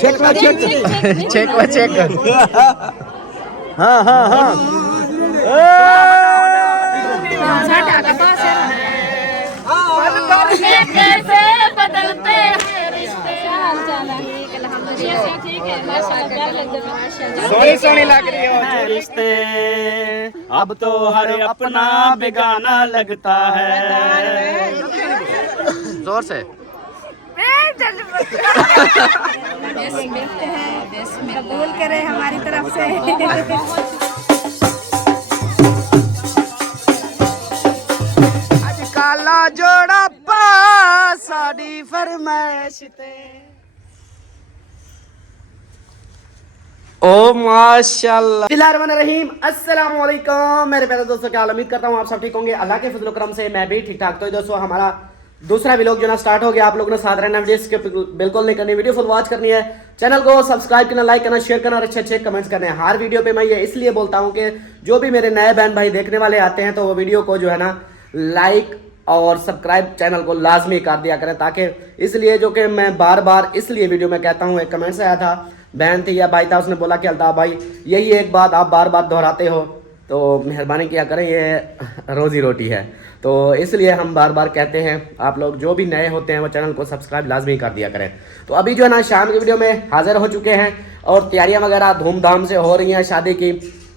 Check हाँ हाँ हाँ कैसे बदलते हैं रिश्ते। सोनी सोनी लग रही हो रिश्ते, अब तो हर अपना बेगाना लगता है। जोर से कबूल करे हमारी तरफ से। काला जोड़ा पा साड़ी फरमाइश ते ओ माशाल्लाह। बिस्मिल्लाहिर्रहमानिर्रहीम, अस्सलाम वालेकुम मेरे प्यारे दोस्तों, क्या हाल? उम्मीद करता हूँ आप सब ठीक होंगे। अल्लाह के फजल करम से मैं भी ठीक ठाक। तो दोस्तों हमारा दूसरा व्लॉग जो ना स्टार्ट हो गया। आप लोगों ने साथ रहना, वीडियो स्किप बिल्कुल नहीं करनी, वीडियो फुल वॉच करनी है। चैनल को सब्सक्राइब करना, लाइक करना, शेयर करना और अच्छे अच्छे कमेंट्स करने हैं। हर वीडियो पे मैं ये इसलिए बोलता हूँ कि जो भी मेरे नए बहन भाई देखने वाले आते हैं तो वो वीडियो को जो है ना लाइक और सब्सक्राइब चैनल को लाजमी कर दिया करें, ताकि इसलिए जो कि मैं बार बार इसलिए वीडियो में कहता हूँ। एक कमेंट से आया था, बहन थी या भाई था, उसने बोला कि अल्ताफ भाई यही एक बात आप बार बार दोहराते हो तो मेहरबानी किया करें, ये रोज़ी रोटी है। तो इसलिए हम बार बार कहते हैं आप लोग जो भी नए होते हैं वो चैनल को सब्सक्राइब लाजमी कर दिया करें। तो अभी जो है ना शाम की वीडियो में हाजिर हो चुके हैं और तैयारियां वगैरह धूमधाम से हो रही हैं शादी की।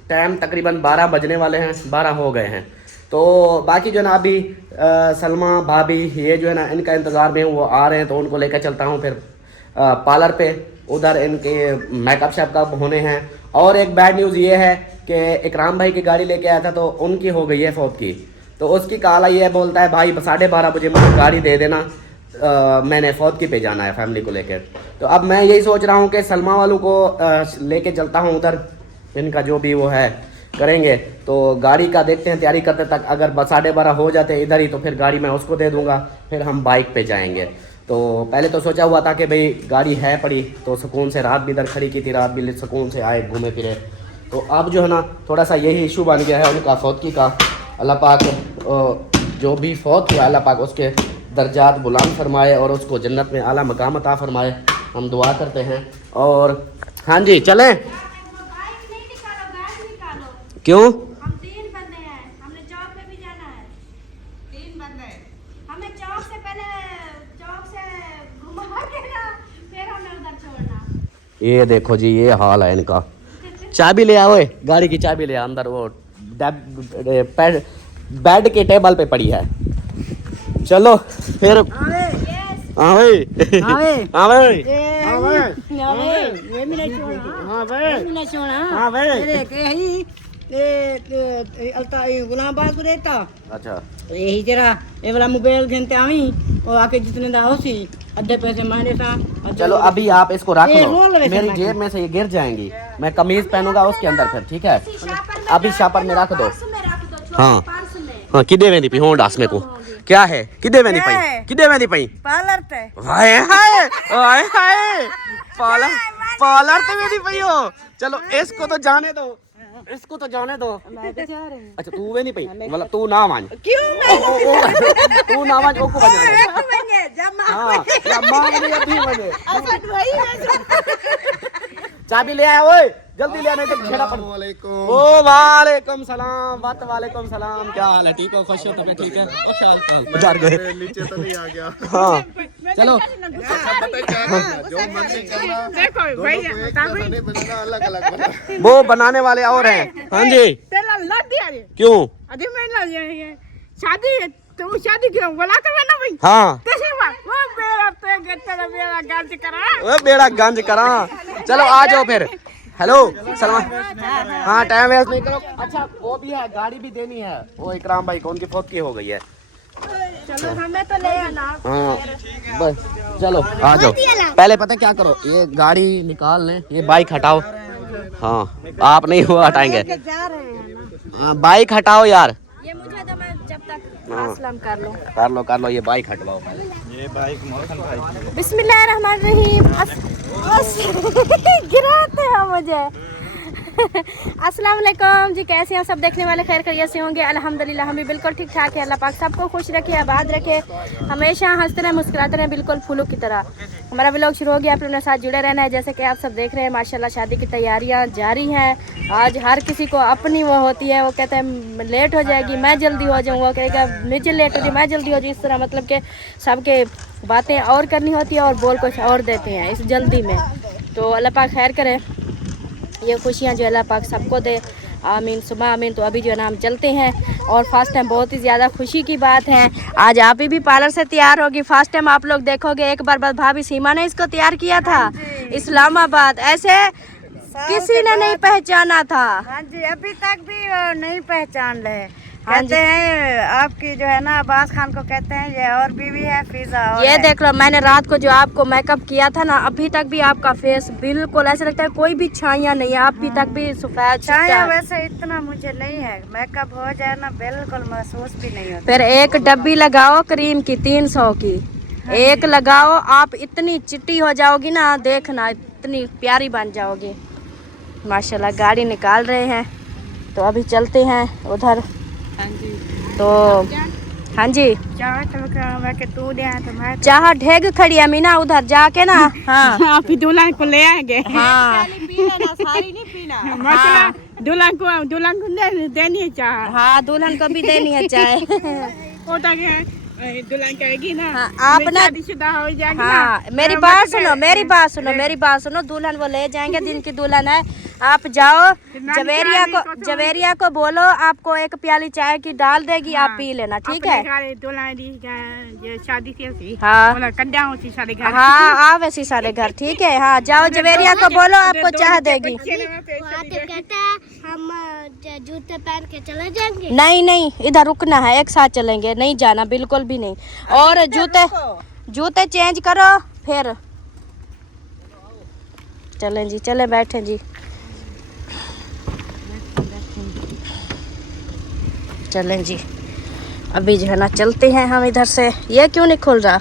टाइम तकरीबन 12 बजने वाले हैं, 12 हो गए हैं। तो बाकी जो है ना अभी सलमा भाभी ये जो है ना इनका इंतज़ार में वो आ रहे हैं, तो उनको लेकर चलता हूँ फिर पार्लर पे। उधर इनके मेकअप शेकअप होने हैं। और एक बैड न्यूज़ ये है कि इकराम भाई की गाड़ी लेके आया था तो उनकी हो गई है फौत की। तो उसकी कॉल आई है, बोलता है भाई 12:30 बजे मुझे गाड़ी दे देना, मैंने फौत की पे जाना है फैमिली को लेकर। तो अब मैं यही सोच रहा हूँ कि सलमा वालों को लेके चलता हूँ उधर, इनका जो भी वो है करेंगे। तो गाड़ी का देखते हैं, तैयारी करते तक अगर 12:30 हो जाते इधर ही तो फिर गाड़ी मैं उसको दे दूंगा, फिर हम बाइक पे जाएंगे। तो पहले तो सोचा हुआ था कि भाई गाड़ी है पड़ी तो सुकून से रात भी इधर खड़ी की थी, रात भी सुकून से आए घूमे फिरे। तो अब जो है ना थोड़ा सा यही इशू बन गया है उनका फौतगी का। अल्लाह पाक जो भी फौत हुआ अल्लाह पाक उसके दर्जात बुलंद फरमाए और उसको जन्नत में आला मकाम अता फरमाए, हम दुआ करते हैं। और हाँ जी चलें। क्यों? हम 3 बंदे हैं, हमने चौक पे भी जाना है। 3 बंदे हमें चौक से पहले चौक से घुमा के ना फिर हमें उधर छोड़ना। ये देखो जी ये हाल है इनका। चाबी ले आओ, गाड़ी की चाबी ले आ, अंदर वो बेड के टेबल पे पड़ी है। चलो फिर आवे गुलाम बाग रहता। अच्छा यही तेरा ये वाला मोबाइल घंटे आवी और आके जितने दा होसी आधे पैसे मारे था। चलो अभी आप इसको रख लो, मेरी जेब में से ये गिर जाएंगी। मैं कमीज पहनूंगा उसके अंदर फिर, ठीक है? अभी शापर में रख दो। हाँ हाँ किदे वेंदी पई हों डास में को क्या है? किदे वेंदी पई पार्लर पे हाय हाय हाय हाय पार्लर ते वेंदी पई हो। चलो इसको तो जाने दो, इसको तो जाने दो। अच्छा तू वे नहीं पई, मतलब तू ना मान। क्यों तू ना मान ओको बजा। हां या मांग नहीं अभी बजे। चाबी ले आया ओए, जल्दी ले आने तो छेड़ा पड़। ओ वालेकुम सलाम, बात वालेकुम सलाम। क्या हाल है? ठीक हो? खुश हो? तुम्हें ठीक है? ओ शाल गुजार गए, नीचे तो नहीं आ गया। हां चलो जो मन से करना, देखो भैया अलग अलग वो बनाने वाले और हैं। हाँ जी तेरा लड़ दिया रे। क्यों? अरे मैं लड़ जाएंगे शादी है तो शादी क्यों बोला कर ना भाई। हाँ कैसे हुआ वो बेड़ा पे तेरा बेड़ा गंज करा, वो बेड़ा गंज करा। चलो आ जाओ फिर। हेलो सलमान, हाँ टाइम वेस्ट नहीं करो। अच्छा वो भी है, गाड़ी भी देनी है वो इकराम भाई को, उनकी फौतगी हो गई है। चलो हमें तो ले आना। हाँ बस चलो आ जाओ। पहले पता क्या करो, ये गाड़ी निकाल लें, ये बाइक हटाओ। हाँ आप नहीं हुआ हटाएंगे। हाँ बाइक हटाओ यार। ये मुझे तो मैं जब तक हाँ। असलम कर लूं। कर लो ये बाइक हटवाओ। ये बाइक मौसम भाई बिस्मिल्लाहिर्रहमानिर्रहीम। गिराते हैं मुझे। अस्सलाम वालेकुम जी, कैसे हैं सब देखने वाले? खैर खैरियत से होंगे। अल्हम्दुलिल्लाह हम भी बिल्कुल ठीक ठाक है। अल्लाह पाक सबको खुश रखे, आबाद रखे, हमेशा हंसते रहें, मुस्कुराते रहें, बिल्कुल फूलों की तरह। हमारा व्लॉग शुरू हो गया, आप लोगों के साथ जुड़े रहना है। जैसे कि आप सब देख रहे हैं माशाल्लाह शादी की तैयारियां जारी हैं। आज हर किसी को अपनी वो होती है, वो कहते हैं लेट हो जाएगी मैं जल्दी हो जाऊँ, वो कहेगा नीचे लेट हो जाए मैं जल्दी हो जाऊँ। इस तरह मतलब कि सबके बातें और करनी होती है और बोल कुछ और देते हैं इस जल्दी में। तो अल्लाह पाक खैर करे, ये खुशियाँ जो अल्लाह पाक सबको दे, आमीन सुबह आमीन। तो अभी जो है ना हम चलते हैं और फर्स्ट टाइम बहुत ही ज़्यादा खुशी की बात है, आज आप ही भी पार्लर से तैयार होगी। फर्स्ट टाइम आप लोग देखोगे, एक बार बस भाभी सीमा ने इसको तैयार किया था इस्लामाबाद, ऐसे किसी ने नहीं पहचाना था। हाँ जी, अभी तक भी वो नहीं पहचान रहे। कहते हैं आपकी जो है ना अब्बास खान को कहते हैं ये और बीवी है फिजा और ये है। देख लो, मैंने रात को जो आपको मेकअप किया था ना, अभी तक भी आपका फेस बिल्कुल ऐसे लगता है कोई भी छाइयाँ नहीं है, अभी तक भी सफेद छाया वैसे इतना मुझे नहीं है, मेकअप हो जाए ना बिल्कुल महसूस भी नहीं होता। फिर एक डब्बी लगाओ क्रीम की 300 की, एक लगाओ आप इतनी चिट्टी हो जाओगी ना, देखना इतनी प्यारी बन जाओगी माशाल्लाह। गाड़ी निकाल रहे हैं तो अभी चलते हैं उधर। तो हाँ जी, चाह ढेग खड़ी है मीना उधर जाके ना। हाँ आप ही दुल्हन को ले आएंगे। हाँ सारी नहीं पीना। हाँ दुल्हन को देनी है चाह। हाँ दुल्हन को भी देनी है चाय। वो तक है दुल्हन कहेगी ना। हाँ, आप ना शादीशुदा हो जाएगी हाँ ना। मेरी बात सुनो, मेरी बात सुनो, मेरी बात सुनो। दुल्हन वो ले जाएंगे, दिन की दुल्हन है। आप जाओ जवेरिया को बोलो आपको एक प्याली चाय की डाल देगी, आप पी लेना, ठीक है? शादी थी हाँ कन्या होती सारे घर। हाँ आवे सी सारे घर, ठीक है। हाँ जाओ जवेरिया को बोलो आपको चाय देगी। कहते हैं हम जूते पहन के चले जाएंगे। नहीं नहीं, इधर रुकना है, एक साथ चलेंगे, नहीं जाना बिल्कुल भी नहीं। और जूते चेंज करो फिर चलें जी, चले बैठे जी, चलें जी। अभी जो है ना चलते हैं हम इधर से। ये क्यों नहीं खुल रहा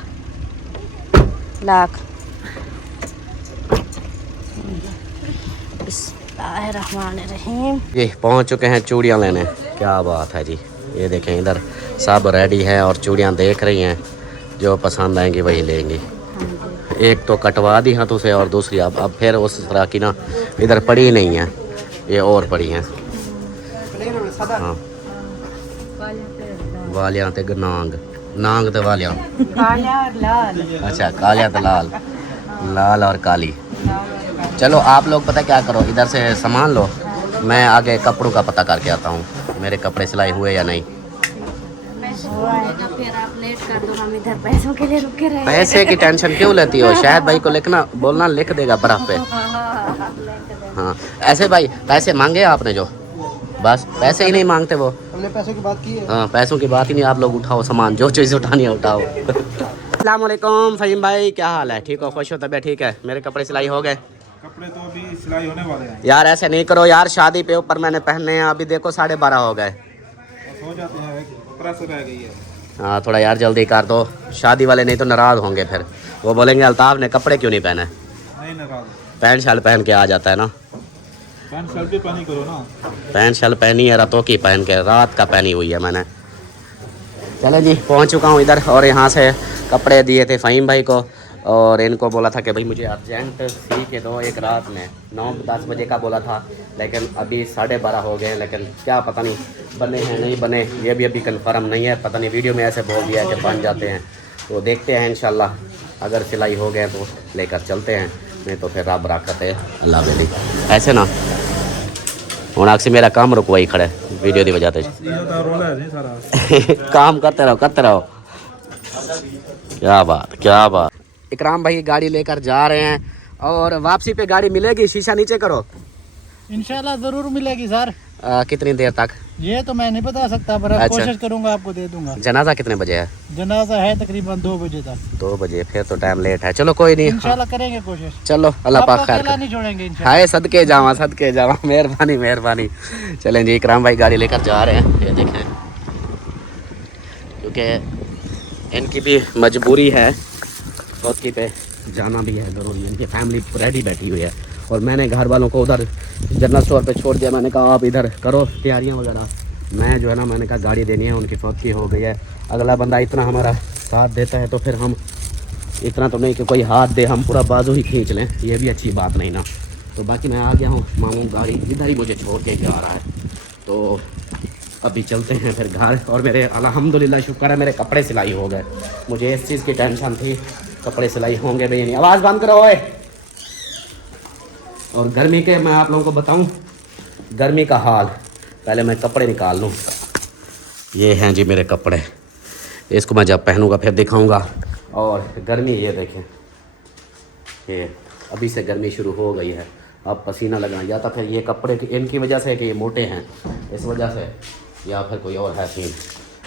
लाख? बिस्मिल्लाहिर्रहमानिर्रहीम। ये पहुंच चुके हैं चूड़ियाँ लेने। क्या बात है जी, ये देखें इधर सब रेडी है और चूड़ियाँ देख रही हैं, जो पसंद आएंगी वही लेंगी। एक तो कटवा दी हाथों से और दूसरी अब फिर उस तरह की ना इधर पड़ी ही नहीं है, ये और पड़ी हैं। हाँ वालियां ते नांग ते वालियां, अच्छा कालियां ते लाल और काली। चलो आप लोग पता क्या करो, इधर से सामान लो, मैं आगे कपड़ों का पता करके आता हूँ, मेरे कपड़े सिलाई हुए या नहीं। फिर आप लेट कर दो, हम इधर पैसों के लिए रुके रहे। पैसे की टेंशन क्यों लेती हो? शायद भाई को लिखना बोलना, लिख देगा बर्फ पे। हाँ ऐसे भाई पैसे मांगे आपने जो, बस पैसे ही नहीं मांगते वो। हमने पैसों की बात की है। हाँ पैसों की बात ही नहीं, आप लोग उठाओ सामान, जो चीज़ उठानी है उठाओ। अस्सलाम वालेकुम फ़हीम भाई, क्या हाल है? ठीक हो, खुश हो, तबीयत ठीक है? मेरे कपड़े सिलाई हो गए? कपड़े तो अभी सिलाई होने वाले हैं। यार ऐसे नहीं करो यार, शादी पे ऊपर मैंने पहनने हैं, अभी देखो 12:30 हो गए। बस हो जाते हैं, 15 से रह गई है। हाँ थोड़ा यार जल्दी कर दो, शादी वाले नहीं तो नाराज़ होंगे, फिर वो बोलेंगे अल्ताफ़ ने कपड़े क्यों नहीं पहने। नहीं नाराज, पैंट शर्ट पहन के आ जाता है ना। पैंट शर्ट भी पहनी करो ना। पैंट शर्ट पहनी है, रातों की पहन के, रात का पहनी हुई है मैंने। चले जी, पहुंच चुका हूं इधर और यहाँ से कपड़े दिए थे फ़हीम भाई को, और इनको बोला था कि भाई मुझे अर्जेंट सी के दो, एक रात में 9-10 बजे का बोला था, लेकिन अभी 12:30 हो गए, लेकिन क्या पता नहीं बने हैं नहीं बने, ये भी अभी कंफर्म नहीं है, पता नहीं वीडियो में ऐसे बोल दिया है कि बन जाते हैं, तो देखते हैं इंशाल्लाह, अगर सिलाई हो गए तो लेकर चलते हैं, नहीं तो फिर रब राकत है अल्लाह बेली। ऐसे ना हूँ अक्सर मेरा काम रुकवाई खड़े वीडियो की वजह से। काम करते रहो। क्या बात। इकराम भाई गाड़ी लेकर जा रहे हैं और वापसी पे गाड़ी मिलेगी, शीशा नीचे करो। इंशाल्लाह जरूर मिलेगी सर। कितनी देर तक? ये तो मैं नहीं बता सकता, पर अच्छा। कोशिश करूंगा आपको दे दूंगा। जनाजा कितने बजे है? जनाजा है तकरीबन 2 बजे तक। 2 बजे, फिर तो टाइम लेट है, चलो कोई नहीं, इंशाल्लाह करेंगे कोशिश। चलो अल्लाह पाक खैर करे। नहीं छोड़ेंगे इंशाल्लाह। हाय सदके जावा, मेहरबानी। चलें जी, इकराम भाई गाड़ी लेकर जा रहे हैं, ये देखें, क्योंकि इनकी भी मजबूरी है, चौथी पे जाना भी है ज़रूरी, इनकी फैमिली रेडी बैठी हुई है, और मैंने घर वालों को उधर जनरल स्टोर पे छोड़ दिया। मैंने कहा आप इधर करो तैयारियाँ वगैरह, मैं जो है ना मैंने कहा गाड़ी देनी है, उनकी फौत की हो गई है। अगला बंदा इतना हमारा साथ देता है तो फिर हम इतना तो नहीं कि कोई हाथ दे हम पूरा बाजू ही खींच लें, ये भी अच्छी बात नहीं ना। तो बाकी मैं आ गया हूँ, मामू गाड़ी इधर ही मुझे छोड़ के जा रहा है, तो अभी चलते हैं फिर घर। और मेरे अल्हम्दुलिल्लाह शुक्र है मेरे कपड़े सिलाई हो गए, मुझे इस चीज़ की टेंशन थी कपड़े सिलाई होंगे भी नहीं। आवाज़ बंद करो ओए। और गर्मी के मैं आप लोगों को बताऊं गर्मी का हाल, पहले मैं कपड़े निकाल लूं। ये हैं जी मेरे कपड़े, इसको मैं जब पहनूंगा फिर दिखाऊंगा। और गर्मी ये देखें, ये अभी से गर्मी शुरू हो गई है, अब पसीना लगना, या तो फिर ये कपड़े इनकी वजह से कि ये मोटे हैं इस वजह से, या फिर कोई और है सीन।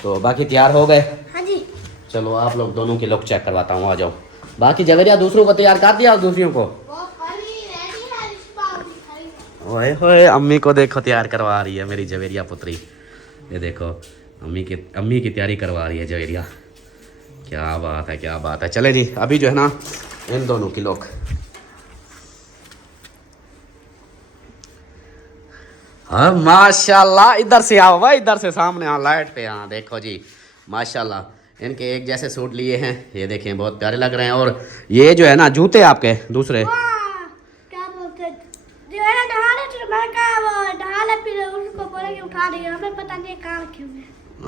तो बाकी तैयार हो गए? हाँ जी। चलो आप लोग दोनों की लुक चेक करवाता हूँ, आ जाओ। बाकी जवेरिया दूसरों को तैयार कर दिया, दूसरियों को ओए होए अम्मी को देखो तैयार करवा रही है मेरी जवेरिया पुत्री। ये देखो अम्मी की तैयारी करवा रही है जवेरिया। क्या बात है, क्या बात है। चले जी अभी जो है ना इन दोनों की लुक, हाँ माशाल्लाह। इधर से आओ भाई, इधर से सामने, हाँ लाइट पे, हाँ देखो जी माशाल्लाह। इनके एक जैसे सूट लिए हैं, ये देखें बहुत प्यारे लग रहे हैं। और ये जो है ना जूते आपके दूसरे, क्या बोलते हैं, जो है ना नहाने तो मैं कहा वो नहाने फिर उसको बोले कि उठा देंगे, हमें पता नहीं कहाँ क्यों है।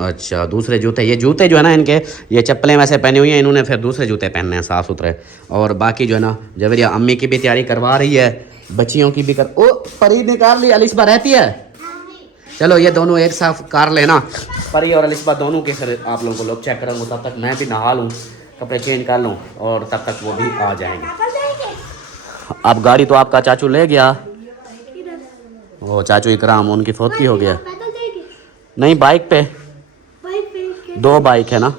अच्छा दूसरे जूते, ये जूते जो है ना इनके, ये चप्पलें वैसे पहनी हुई हैं, इन्होंने फिर दूसरे जूते पहनने हैं साफ़ सुथरे। और बाकी जो है ना जवेरिया अम्मी की भी तैयारी करवा रही है, बच्चियों की भी कर। ओ परी निकाल ली, अलिस्बा रहती है। चलो ये दोनों एक साथ कार लेना, परी और अलिस्बा दोनों के फिर आप लोगों को लोग चेक करूँगा। तब तक मैं भी नहा लूँ, कपड़े चेंज कर लूँ, और तब तक वो भी आ जाएंगे। अब गाड़ी तो आपका चाचू ले गया, वो चाचू इकराम, उनकी फौत की हो गया। पैदल जाएंगे, नहीं बाइक पे, बाइक पे, 2 बाइक है ना, 2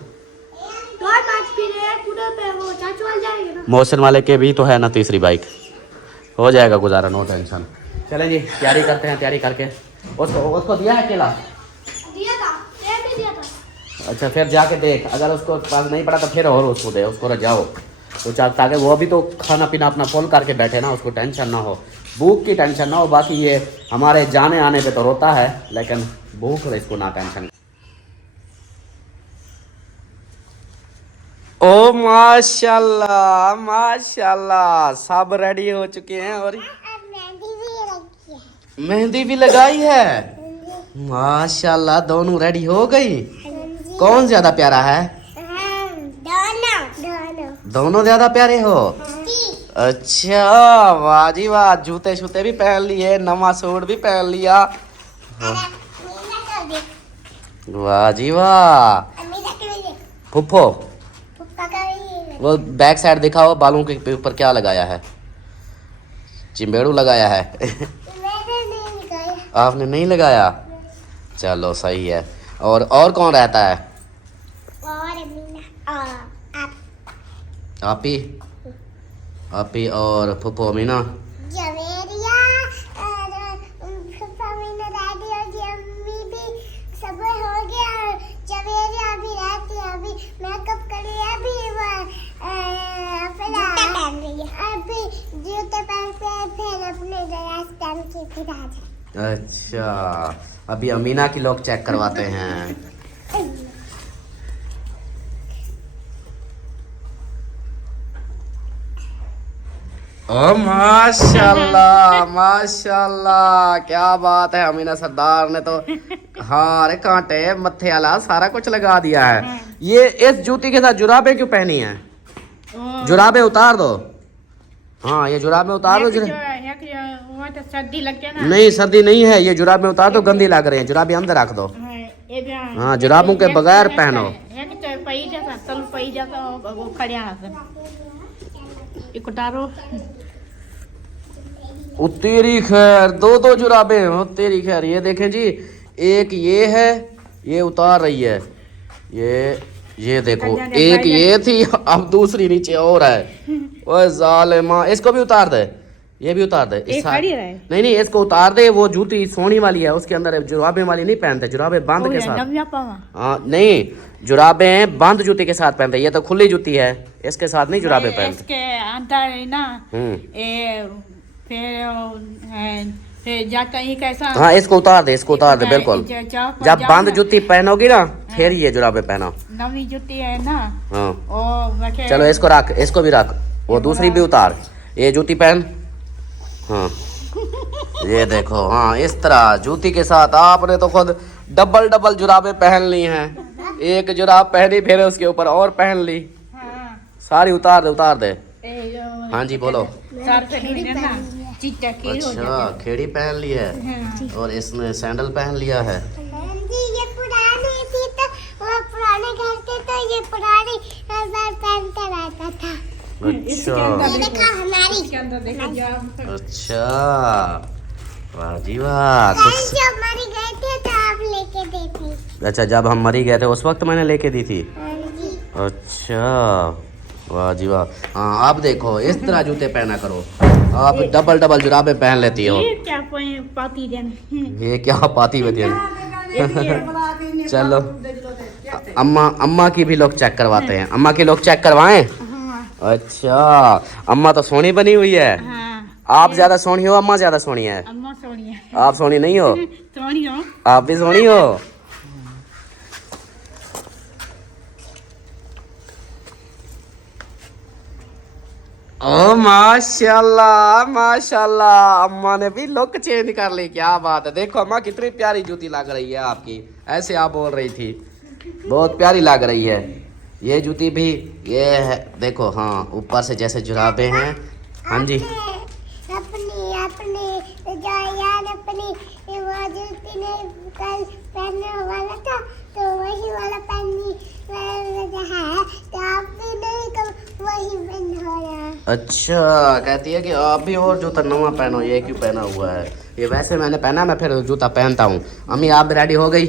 बाइक फिर एक कूड़े पे वो चाचू वाले जाएंगे ना। मोहसिन वाले के भी तो है ना तीसरी बाइक, हो जाएगा गुजारा, नो टेंशन। चलें जी तैयारी करते हैं, तैयारी करके उसको दिया है अकेला? दिया था, एक ही दिया था। अच्छा फिर जाके देख, अगर उसको पास नहीं पड़ा तो फिर और उसको दे, उसको रजाओ तो ताकि वो भी तो खाना पीना अपना फुल करके बैठे ना, उसको टेंशन ना हो, भूख की टेंशन ना हो। बाकी ये हमारे जाने आने पे तो रोता है, लेकिन भूख इसको ना टेंशन। ओ माशाल्लाह माशाल्लाह, सब रेडी हो चुके हैं और मेहंदी भी लगाई है। माशाल्लाह दोनों रेडी हो गई। कौन ज्यादा प्यारा है? दोनों ज्यादा प्यारे हो। अच्छा वाह जी वाह, जूते शूते भी पहन लिए, नवा सूट भी पहन लिया, वाह जी वाह। फुफ्फो वो बैक साइड दिखाओ, बालों के ऊपर क्या लगाया है? चिंबेड़ू लगाया है। आपने नहीं लगाया, चलो सही है। और कौन रहता है? आपी और फुफ्फो अमीना। अच्छा अभी अमीना की लोग चेक करवाते हैं। ओ माशाल्लाह माशाल्लाह, क्या बात है। अमीना सरदार ने तो हाँ अरे कांटे मत्थे वाला सारा कुछ लगा दिया है। ये इस जूती के साथ जुराबें क्यों पहनी है? जुराबें उतार दो। हाँ ये जुराबें उतार दो। वो तो सर्दी लगती है ना। नहीं सर्दी नहीं है, ये जुराबें उतार दो, गंदी लग रही है, जुराबें अंदर रख दो। हाँ जुराबों के बगैर पहनो। तेरी खैर, 2 जुराबें हो तेरी खैर। ये देखें जी, एक ये है, ये उतार रही है, ये देखो, एक ये थी, अब दूसरी नीचे और है। ओए जालिमा, इसको भी उतार दे, ये भी उतार दे। नहीं इसको उतार दे, वो जूती सोनी वाली है, उसके अंदर जुराबे वाली नहीं पहनते, जुराबे बंद के साथ। हाँ नहीं, जुराबे बंद जूती के साथ पहनते, ये तो खुली जूती है, इसके साथ नहीं जुराबे पहनते। इसके अंदर है ना, फिर जाता ही कैसा हाँ इसको उतार दे, इसको उतार दे बिल्कुल। जब बंद जूती पहनोगी ना फिर ये जुराबे पहना। नवी जूती है ना, हाँ ओ चलो इसको रख, इसको भी रख, वो दूसरी भी उतार, ये जूती पहन। हाँ ये देखो, हाँ इस तरह जूती के साथ आपने तो खुद डबल डबल जुराबे पहन ली हैं। एक जुराब पहनी फिर उसके ऊपर और पहन ली, सारी उतार दे उतार दे। हाँ जी बोलो। अच्छा खेड़ी पहन ली है और इसने सैंडल पहन लिया है। जी ये पुरानी थी तो वो पुराने घर थे तो ये पुरानी बार पहनता रहता था। अच्छा ये देखा हमारी अच्छा, वाह जी वाह। जब मरी गए थे तो आप लेके दी थी। अच्छा जब हम मरी गए थे उस वक्त मैंने लेके दी थी। हाँ जी। अच्छा वाह जी वाह। हाँ आप देखो इस तरह जूते पहना करो, आप डबल डबल जुराबे पहन लेती हो। क्या पाती देन ये क्या पाती बदियन। चलो अम्मा की भी लोग चेक करवाते हैं, अम्मा की लोग चेक करवाएं। अच्छा अम्मा तो सोनी बनी हुई है। आप ज्यादा सोनी हो, अम्मा ज्यादा सोनी है? अम्मा सोनी है। आप सोनी नहीं हो? सोनी हो। आप भी सोनी हो? ओ माशाल्लाह माशाल्लाह, अम्मा ने भी लुक चेंज कर ली, क्या बात है। देखो अम्मा कितनी प्यारी जूती लग रही है आपकी, ऐसे आप बोल रही थी, बहुत प्यारी लग रही है। ये जूती भी ये है देखो, हाँ ऊपर से जैसे जुराबे हैं। हाँ जी अपनी अपनी जो यार अपनी वो जूती ने कल पहनने वाला था तो वही वाला पहननी है तो आप भी नहीं तो वही पहन हो रहा। अच्छा कहती है कि आप भी और जूता नवा पहनो, ये क्यों पहना हुआ है? ये वैसे मैंने पहना, मैं फिर जूता पहनता हूँ। अम्मी आप भी रेडी हो गई?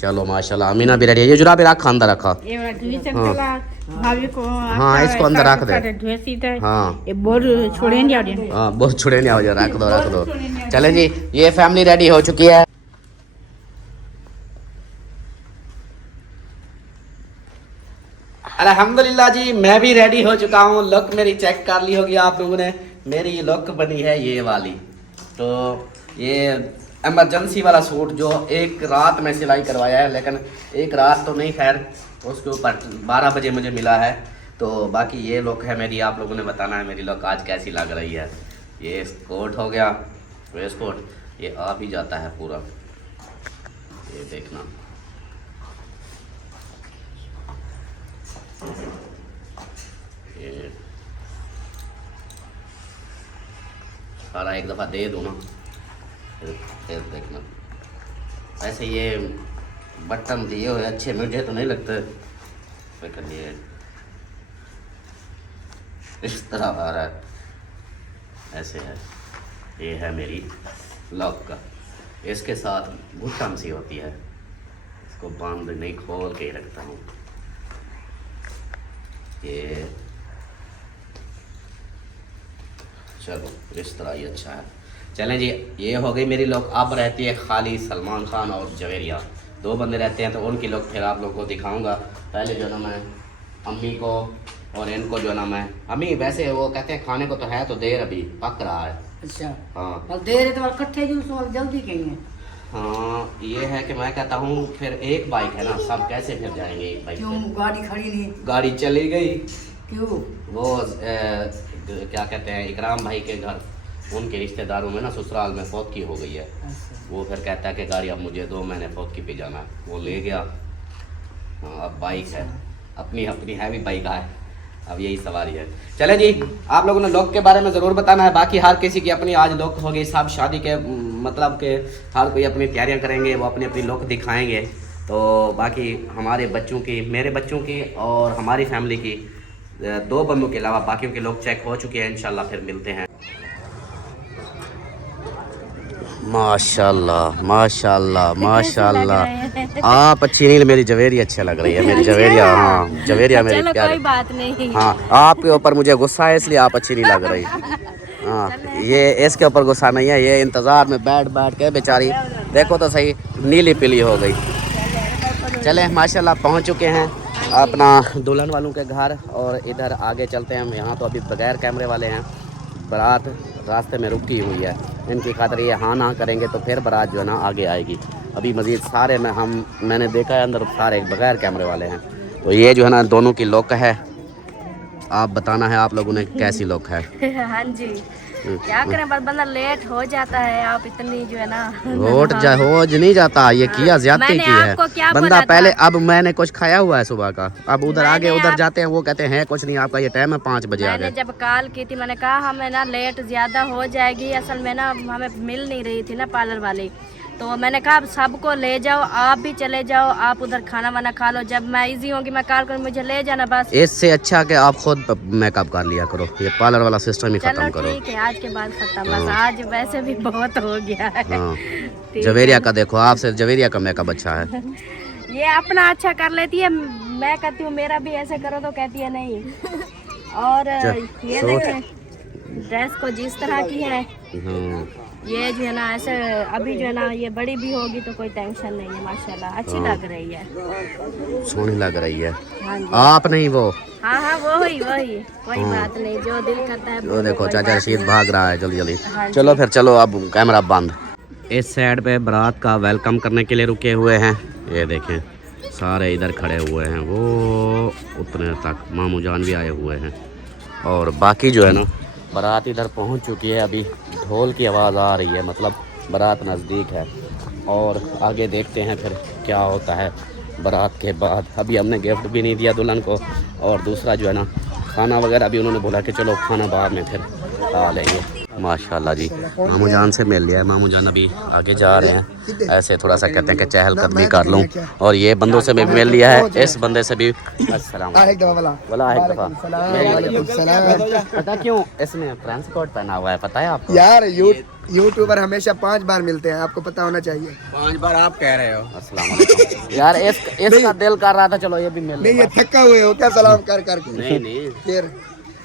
चलो माशाल्लाह अमीना भी रेडी है। ये जुराबे रखा अंदर रखा। भाभी को हाँ इसको अंदर रख दे। हाँ ये बोर छोड़े नहीं आगे। हाँ बहुत छुड़े नहीं हो जाए, रख दो रख दो। चलें जी ये फैमिली रेडी हो चुकी है। अल्हम्दुलिल्लाह जी मैं भी रेडी हो चुका हूँ। लुक मेरी चेक कर ली होगी आप लोगों ने। मेरी लुक बनी है ये वाली। तो ये इमरजेंसी वाला सूट जो एक रात में सिलाई करवाया है, लेकिन एक रात तो नहीं, खैर उसके ऊपर 12 बजे मुझे मिला है। तो बाकी ये लुक है मेरी, आप लोगों ने बताना है मेरी लुक आज कैसी लग रही है। ये कोट हो गया, वेस्ट कोट ये आ भी जाता है पूरा, ये देखना। ये सारा एक दफ़ा दे दो ना, फिर देखना। ऐसे ये बटन दिए हुए अच्छे मुझे तो नहीं लगते, लेकिन ये इस तरह आ रहा है, ऐसे है। ये है मेरी लॉक का, इसके साथ घुटन सी होती है, इसको बांध नहीं खोल के ही रखता हूँ। ये चलो इस तरह ही अच्छा है। चलें जी ये हो गई मेरी लुक। अब रहती है खाली सलमान खान और जवेरिया, दो बंदे रहते हैं, तो उनकी लुक फिर आप लोगों को दिखाऊंगा। पहले जो ना मैं अम्मी को और इनको जो ना मैं, अम्मी वैसे वो कहते हैं खाने को तो है तो देर अभी पक रहा है। अच्छा हाँ और देर है तो इकट्ठे जूस और जल्दी कहीं है। हाँ ये है कि मैं कहता हूँ फिर एक बाइक है ना, सब कैसे फिर जाएंगे एक बाइक क्यों पे? गाड़ी खड़ी नहीं? गाड़ी चली गई। क्यों? वो क्या कहते हैं इकराम भाई के घर, उनके रिश्तेदारों में ना ससुराल में फौतकी हो गई है। वो फिर कहता है कि गाड़ी अब मुझे दो, मैंने फौतकी पे जाना है, वो ले गया। हाँ अब बाइक है, अपनी अपनी हैवी बाइक है, अब यही सवारी है। चले जी आप लोगों ने लुक के बारे में ज़रूर बताना है। बाकी हर किसी की अपनी आज लुक होगी, सब शादी के मतलब के हर कोई अपनी तैयारियां करेंगे, वो अपनी अपनी लुक दिखाएंगे। तो बाकी हमारे बच्चों की, मेरे बच्चों की और हमारी फैमिली की, दो बंदों के अलावा बाकियों के लोग चेक हो चुके हैं। इंशाल्लाह फिर मिलते हैं। माशाल्लाह माशाल्लाह माशाल्लाह, आप अच्छी नहीं, मेरी जवेरी अच्छी लग रही है। मेरी जवेरिया, हाँ जवेरिया मेरी चलो प्यारी। कोई बात नहीं। हाँ आपके ऊपर मुझे गुस्सा है इसलिए आप अच्छी नहीं लग रही। हाँ ये इसके ऊपर गुस्सा नहीं है, ये इंतज़ार में बैठ बैठ के बेचारी देखो तो सही नीली पीली हो गई। चले माशाल्लाह पहुँच चुके हैं अपना दुल्हन वालों के घर, और इधर आगे चलते हैं हम। यहाँ तो अभी बगैर कैमरे वाले हैं, बारात रास्ते में रुकी हुई है, इनकी खातिर ये हाँ ना करेंगे तो फिर बारात जो है ना आगे आएगी। अभी मज़ीद सारे में मैंने देखा है अंदर सारे बगैर कैमरे वाले हैं। तो ये जो है ना दोनों की लुक है, आप बताना है आप लोगों ने कैसी लुक है। हाँ जी, क्या करें, बस बंदा लेट हो जाता है। आप इतनी जो है ना हो नहीं जाता, ये किया ज्यादती की है बंदा पहले। अब मैंने कुछ खाया हुआ है सुबह का, अब उधर आगे उधर जाते हैं वो कहते हैं कुछ नहीं आपका ये टाइम है 5 बजे आ मैंने गए। जब कॉल की थी मैंने कहा हमें ना लेट ज़्यादा हो जाएगी, असल में ना हमें मिल नहीं रही थी ना पार्लर वाली, तो मैंने कहा आप सबको ले जाओ, आप भी चले जाओ, आप उधर खाना वाना खा लो, जब मैं इजी होंगी मैं कॉल करूँ, मुझे ले जाना बस। इससे अच्छा कि आप खुद मेकअप कर लिया करो, ये पार्लर वाला सिस्टम ही चलो खत्म करो। ठीक है, आज के बाद खत्म, बस आज वैसे भी बहुत हो गया है। हाँ। ठीक जवेरिया है। का देखो, आपसे जवेरिया का मेकअप अच्छा है। ये अपना अच्छा कर लेती है, मैं कहती हूँ मेरा भी ऐसे करो तो कहती है नहीं। और ये देखें ड्रेस को जिस तरह की है, हाँ। ये जो है ना ऐसे अभी जो है ना ये बड़ी भी होगी तो कोई टेंशन नहीं है, माशाल्लाह अच्छी लग रही है, सोहनी लग रही है। हाँ जी। आप नहीं वो, हाँ वही कोई बात नहीं, जो दिल करता है वो देखो चाचा रशीद भाग रहा है जल्दी जल्दी। हाँ जी। चलो फिर चलो, अब कैमरा बंद। इस साइड पे बारात का वेलकम करने के लिए रुके हुए हैं, ये देखें सारे इधर खड़े हुए हैं, वो उतने तक मामू जान भी आए हुए हैं। और बाकी जो है ना बारात इधर पहुंच चुकी है, अभी ढोल की आवाज़ आ रही है, मतलब बारात नज़दीक है। और आगे देखते हैं फिर क्या होता है बारात के बाद। अभी हमने गिफ्ट भी नहीं दिया दुल्हन को, और दूसरा जो है ना खाना वगैरह भी उन्होंने बोला कि चलो खाना बाद में फिर खा लेंगे। माशाल्लाह जी, मामू जान से मिल लिया है, मामू जान अभी आगे जा रहे हैं, ऐसे थोड़ा सा कहते हैं कि चहलकदमी कर लूँ। और ये बंदों से भी मिल लिया है, इस बंदे से भी। अस्सलाम पता क्यों इसने फ्रेंच कोट पहना हुआ है, पता है आपको? यार यूट्यूबर हमेशा 5 बार मिलते हैं, आपको पता होना चाहिए। 5 बार आप कह रहे हो। अस्सलाम वालेकुम। यार इसका दिल कर रहा था चलो ये भी मिल नहीं ये थका हुए हो क्या सलाम कर करके? नहीं फिर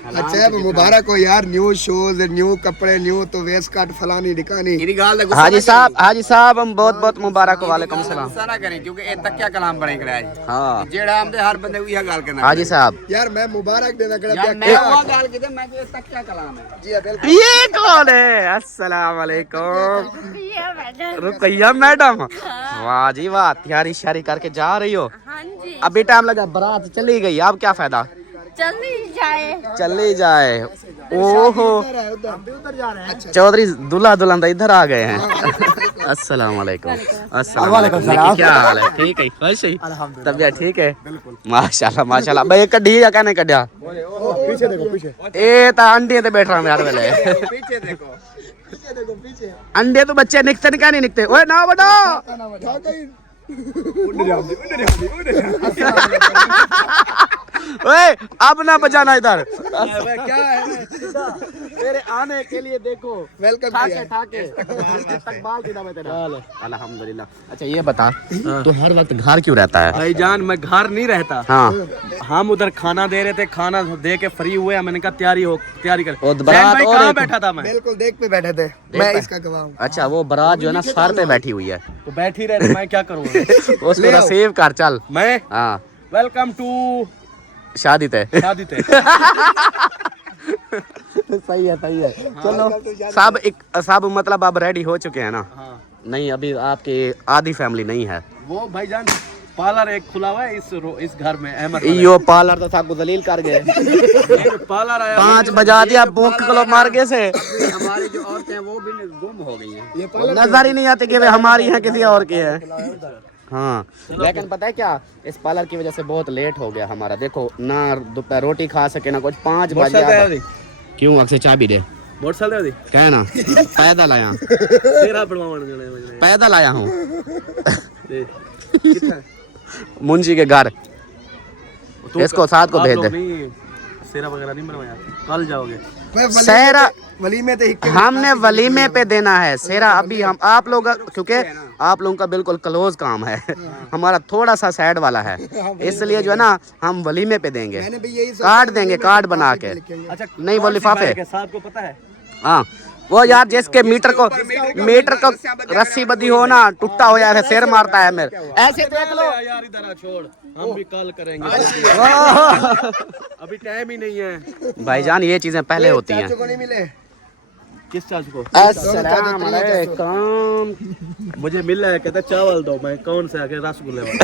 अच्छा मुबारक हो यार, न्यू शूज, न्यू कपड़े, न्यू तो वेस्ट काट फलानी ढिकानी। हाजी साहब हम बहुत बहुत मुबारक हो। वालेकुम सलाम। सारा करें क्योंकि ए तक क्या कलाम बने कराए हाँ जेड़ा हमदे हर बंदे को यह गाल करना। हाजी साहब यार मैं मुबारक देना कड़ा यार मैं वो गाल की मैं तो ए तक क्या कलाम है। जी बिल्कुल। ये कौन है? अस्सलाम वालेकुम। रुकैया मैडम, वाह जी वाह, तैयारी शारी करके जा रही हो? हाँ जी, अभी टाइम लगा, बारात चली गई, अब क्या फायदा? चली जाए। ओहो उधर जा रहे हैं। चौधरी दूल्हा दुल्हन इधर आ गए हैं। अस्सलाम वालेकुम। अस्सलाम वालेकुम। क्या हाल है? ठीक है, खुश है? तबीयत ठीक है? माशाल्लाह माशाल्लाह। भाई कड्डी या कहने कड्या? पीछे देखो पीछे। ए ता अंडे ते बैठ रहा मैं यार वेले। पीछे देखो पीछे अंडे तो बच्चे निकते नहीं, क्या नहीं निकते? ओए ना बड़ा ओए अब ना बजाना इधर। क्या है तेरे आने के लिए देखो वेलकम किया। ठाके इस्तकबाल की दावत है तेरा। अल्हम्दुलिल्लाह। अच्छा ये बता तू हर वक्त घर क्यों रहता है? भाईजान मैं घर नहीं रहता। हाँ हम उधर खाना दे रहे थे, खाना दे के फ्री हुए, मैंने कहा तैयारी कर। और बारात भाई और कहाँ एक- बैठा था मैं? बिल्कुल देख पे बैठे थे, मैं इसका गवाह हूँ। अच्छा वो बारात जो है ना सर पे बैठी हुई है, तो बैठ ही रहे, मैं क्या करूँगा? उसको रिसीव कर चल। मैं हाँ वेलकम टू शादी ते शादी थे। सही है। चलो सब मतलब अब रेडी हो चुके हैं ना? हाँ नहीं अभी आपकी आधी फैमिली नहीं है। वो भाईजान पार्लर एक खुला हुआ है इस घर में अहमद यो पार्लर तो साको दलील कर गए। पार्लर आया 5 बजा दिया, भूख किलो मार के से हमारी जो औरतें हैं वो भी गुम हो गई हैं। नजर ही नहीं आती कि वे हमारी है किसी और की है। हाँ लेकिन पता है क्या, इस पार्लर की वजह से बहुत लेट हो गया हमारा। देखो ना दोपहर रोटी खा सके ना कुछ, 5 बजे। क्यों अक्सर चाबी दे मोटरसाइकिल क्या ना पैदल आया, तेरा बनवाने पैदल आया हूँ मुंशी के घर। इसको साथ को भेज दे। सेरा वगैरह नहीं बनवाया, कल जाओगे? सेरा वलीमे ते हिक्के हमने वलीमे पे देना है सेरा। अभी हम आप लोग, क्योंकि आप लोगों का बिल्कुल क्लोज काम है, हमारा थोड़ा सा साइड वाला है, इसलिए जो है ना हम वलीमे पे देंगे, मैंने भी यही कार्ड देंगे, कार्ड बना के। अच्छा नहीं वो लिफाफे, साहब को पता है? हाँ वो यार जिसके मीटर को रस्सी बंधी हो ना, टूटा हो जाए, सिर मारता है मेरे। ऐसे देख लो यार, इधर छोड़, हम भी कल करेंगे। अभी टाइम ही नहीं है भाईजान, ये चीजें पहले होती हैं। चाचू को नहीं मिले? किस चाच को? अस्सलाम वालेकुम। मुझे मिल रहा है, कहता चावल दो। मैं कौन से आके रसगुल्ले वाले?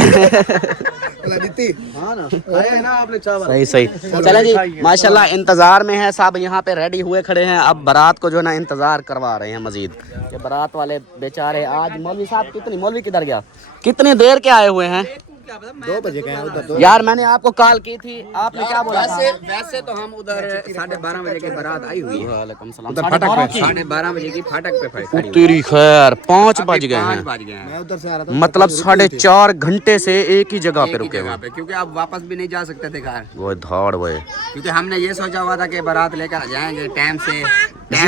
हाँ ना, आए हैं ना आपने चावल। सही सही। चले जी, माशाल्लाह इंतजार में है सब, यहाँ पे रेडी हुए खड़े हैं। अब बारात को जो है ना इंतजार करवा रहे हैं मजीद। ये बारात वाले बेचारे आज मौलवी साहब मौलवी किधर गया? कितनी देर के आए हुए हैं? 2 बजे गए उधर। यार मैंने आपको कॉल की थी, आपने क्या बोला था? वैसे तो हम उधर 12:30 बजे की बारात आई हुई है। वालेकुम सलाम। 12:30 बजे की फाटक पे खड़ी हुई। तेरी खैर 5 बज गए हैं। 5 बज गए हैं। मैं उधर से आ रहा था। मतलब 4.5 घंटे से एक ही जगह पे रुके हुए। क्योंकि आप वापस भी नहीं जा सकते थे घर। वो धाड़ वो क्योंकि हमने ये सोचा हुआ था कि बारात लेकर जाएंगे, टाइम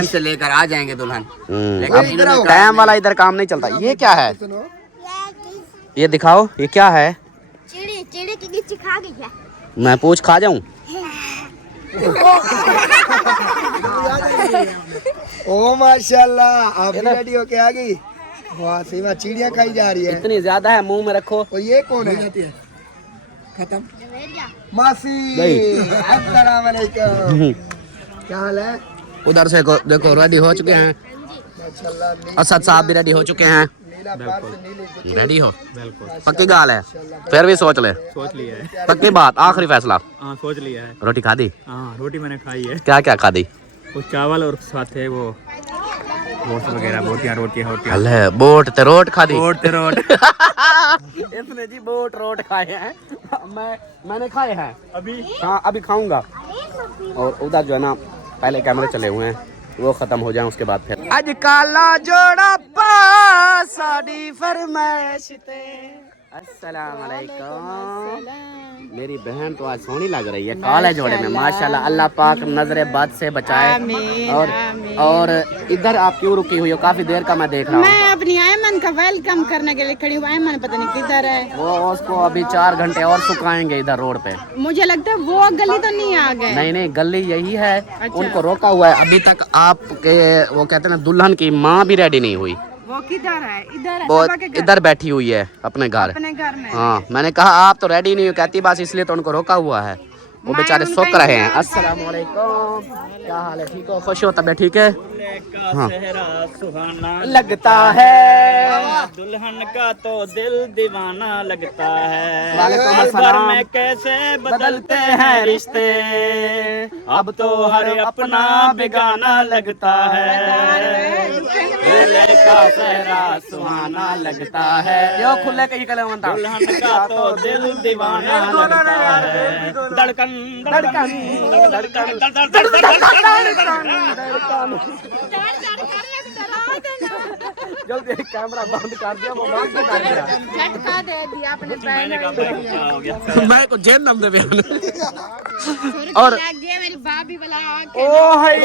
से लेकर आ जाएंगे दुल्हन। लेकिन इन्होंने कहा टाइम वाला इधर काम नहीं चलता। ये क्या है? ये दिखाओ, ये क्या है? चिड़ी की गिच्ची खा गई है। मैं पूछ खा जाऊं? ओ माशाल्लाह, आप भी रेडी होके आ गई। वाह सही बात, चिड़िया खाई जा रही है। इतनी ज्यादा है, मुंह में रखो। और ये कौन है? खत्म। मासी, अस्सलाम वालेकुम। क्या हाल है? उधर से देखो रेडी हो चुके हैं। असद साहब भी रेडी हो चुके हैं। रेडी हो? पक्की गाल है? फिर भी सोच लिया है। पक्की बात, आखिरी फैसला? हाँ सोच लिया है। रोटी खा दी? हाँ रोटी मैंने खाई है। क्या क्या खा दी? वो चावल और साथ है वो बोट वगैरह, रोटियाँ। अल्ले बोट ते रोट खा दी? Boat road. इसने जी बोट रोट खाए हैं। मैंने खाए हैं अभी। हाँ अभी खाऊंगा। और उधर जो है ना पहले कैमरे चले हुए हैं, वो खत्म हो जाए उसके बाद फिर। आज काला जोड़ा पास साड़ी फरमाइश ते। अस्सलाम वालेकुम। मेरी बहन तो आज सोहनी लग रही है काले जोड़े में, माशाल्लाह। अल्लाह पाक नजरे बद से बचाए। और इधर आप क्यों रुकी हुई हो? काफी देर का मैं देख रहा हूँ। मैं अपनी आयमन का वेलकम करने के लिए खड़ी हूँ। आयमन पता नहीं किधर है। वो उसको अभी 4 घंटे और सुखाएंगे इधर रोड पे। मुझे लगता है वो गली तो नहीं आ गए। नहीं गली यही है। उनको रोका हुआ है अभी तक। आपके वो कहते हैं ना दुल्हन की माँ भी रेडी नहीं हुई। वो किधर है? इधर है, वो सबा के घर। इधर बैठी हुई है अपने घर में। हाँ मैंने कहा आप तो रेडी नहीं हो, कहती बस इसलिए तो उनको रोका हुआ है। वो बेचारे सोच रहे हैं। अस्सलाम वालेकुम, क्या हाल है? ठीक हो? खुश हो? तबीयत ठीक है? हाँ। लगता है दुल्हन का तो दिल दीवाना लगता है। वालेकुम हर अस्सलाम। में कैसे बदलते हैं रिश्ते, अब तो हर अपना बेगाना लगता है। दिल का सहरा सुहाना लगता है। यो खुले कहीं कले मनता। दुल्हन का तो दिल दीवाना लगता है। धड़कन धड़कन धड़कन जल्दी कैमरा बंद कर दिया। वो बंद कर दिया। झटका दे दिया अपने बहन। मैं को जेल नम दे बयान। और मेरी भाभी वाला ओ हाय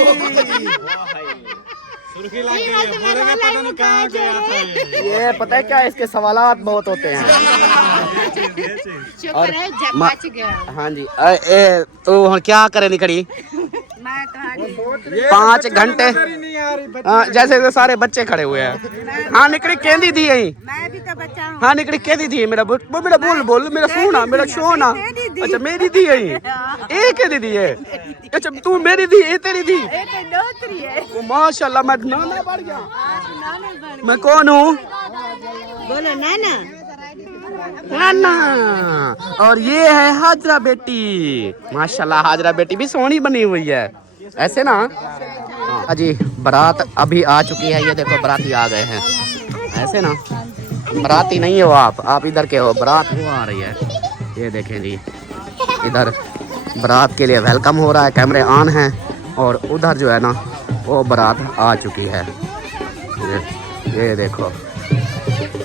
ये पता है क्या, इसके सवालात बहुत होते हैं। और हाँ जी तो क्या करे निकड़ी 5 घंटे जैसे सारे बच्चे खड़े हुए हैं। हाँ निकड़ी कहती थी यही। मैं भी तो बच्चा हूँ। हाँ निकड़ी कहती थी मेरा बोल मेरा सोना मेरा सोना। अच्छा मेरी दी यही एक कहती थी ये। अच्छा तू मेरी दी ये तेरी दी। वो माशाल्लाह मैं नाना बढ़ गया। मैं कौन हूँ? बोलो नाना। नाना। और ये है हाजरा बेटी। माशाल्लाह हाजरा बेटी भी सोहनी बनी हुई है ऐसे ना। हाँ जी बारात अभी आ चुकी है। ये देखो बाराती आ गए हैं ऐसे ना। बाराती नहीं हो आप इधर के हो। बारात वो आ रही है। ये देखें जी इधर बारात के लिए वेलकम हो रहा है। कैमरे ऑन हैं। और उधर जो है ना वो बारात आ चुकी है। ये देखो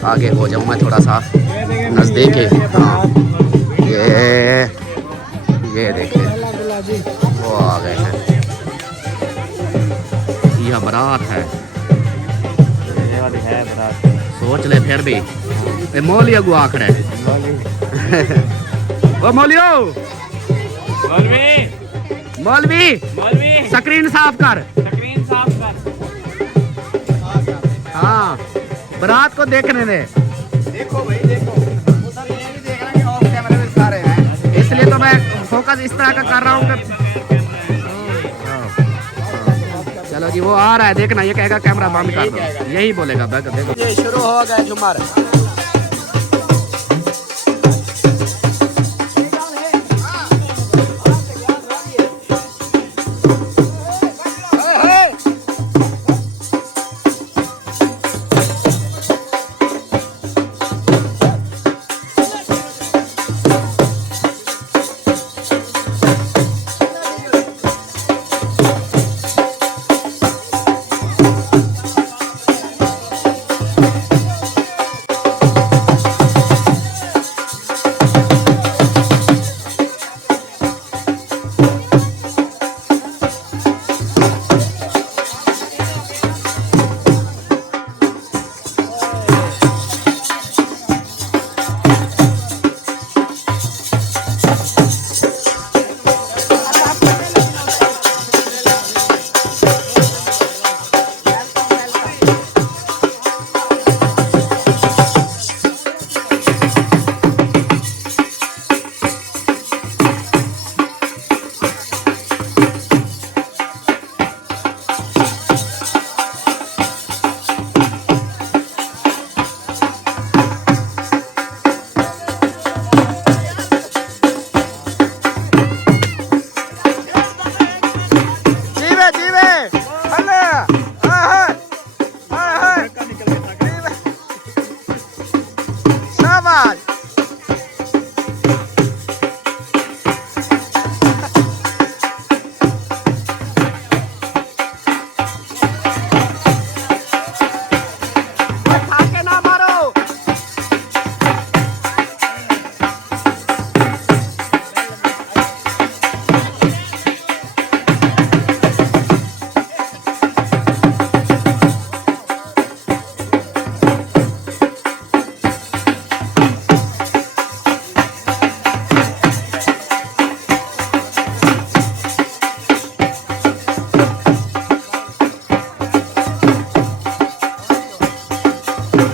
आगे हो जाऊँ मैं थोड़ा सा नज़दीक ही। हाँ ये देखिए वो आ गए हैं। यह बारात है। ये वाली है बारात। सोच ले फिर भी मौलिया को आखड़े। ओ मौलियो मौलवी स्क्रीन साफ कर। हाँ बारात को देखने दे। देखो भाई देखो उधर ये भी देख रहे हैं ऑफ कैमरे में सारे हैं, इसलिए तो मैं फोकस इस तरह का कर रहा हूँ कि चलो जी, वो आ रहा है, देखना ये कहेगा कैमरा बंद कर दो, यही बोलेगा। देखो ये शुरू हो गया झूमर।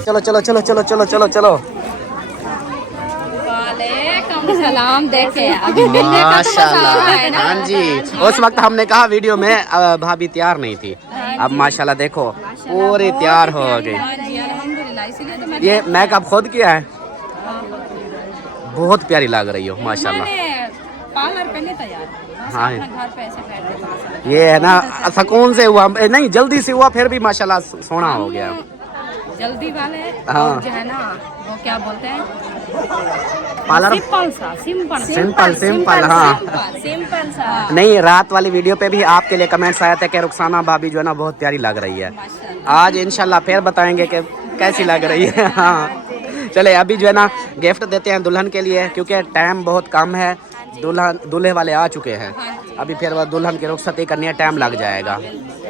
चलो चलो चलो चलो चलो चलो चलो। सलाम देखे अभी मिलने का तो मजा आ रहा है ना। हाँ जी, उस वक्त हमने कहा वीडियो में भाभी तैयार नहीं थी, अब माशाल्लाह देखो पूरी तैयार हो गई। ये मेकअप खुद किया है, बहुत प्यारी लग रही हो माशाल्लाह। पार्लर पे नहीं तैयार, हाँ घर पे ऐसे बैठे। ये है ना सुकून से हुआ, नहीं जल्दी से हुआ, फिर भी माशाल्लाह सोना हो गया। जल्दी वाले हाँ। और जो है ना वो क्या बोलते हैं, पार्लर सिंपल सा, सिंपल हाँ सिंपल सा। नहीं, रात वाली वीडियो पे भी आपके लिए कमेंट्स आए थे कि रुखसाना भाभी जो है ना बहुत प्यारी लग रही है। आज इंशाल्लाह फिर बताएंगे कि कैसी लग रही है। हाँ चले, अभी जो है ना गिफ्ट देते हैं दुल्हन के लिए, क्योंकि टाइम बहुत कम है, दूल्हे वाले आ चुके हैं, अभी फिर वह दुल्हन की रुखसती करने टाइम लग जाएगा,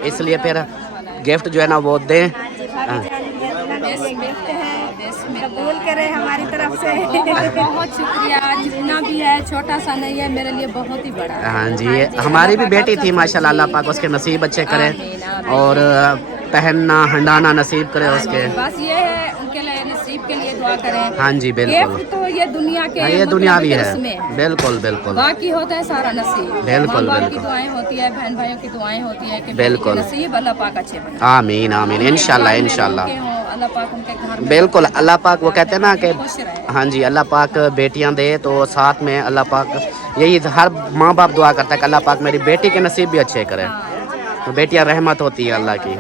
इसलिए फिर गिफ्ट जो है ना वो दें। कबूल करे हमारी तरफ से। बहुत शुक्रिया, जितना भी है छोटा सा नहीं है, मेरे लिए बहुत ही बड़ा है। हाँ जी, हमारी भी बेटी थी माशाल्लाह, अल्लाह पाक उसके नसीब अच्छे करे और पहनना हंडाना नसीब करे उसके। बस ये है, उनके लिए नसीब के लिए दुआ करें। हाँ जी बिल्कुल, गिफ्ट तो ये दुनिया के, ये दुनियावी है, बिल्कुल बिल्कुल, बाकी होता है सारा नसीब। बिल्कुल माँ बाप की बिल्कुल, दुआएं होती है, बहन भाइयों की दुआएं होती है कि बिल्कुल नसीब अल्लाह पाक अच्छे बनाए। आमीन आमीन, इंशाल्लाह इंशाल्लाह, अल्लाह पाक उनके घर में बिल्कुल। अल्लाह पाक वो कहते हैं ना कि खुश रहे। हाँ जी, अल्लाह पाक बेटियां दे तो साथ में अल्लाह पाक, यही हर माँ बाप दुआ करता है कि अल्लाह पाक मेरी बेटी के नसीब भी अच्छे करे, तो बेटियां रहमत होती है अल्लाह की।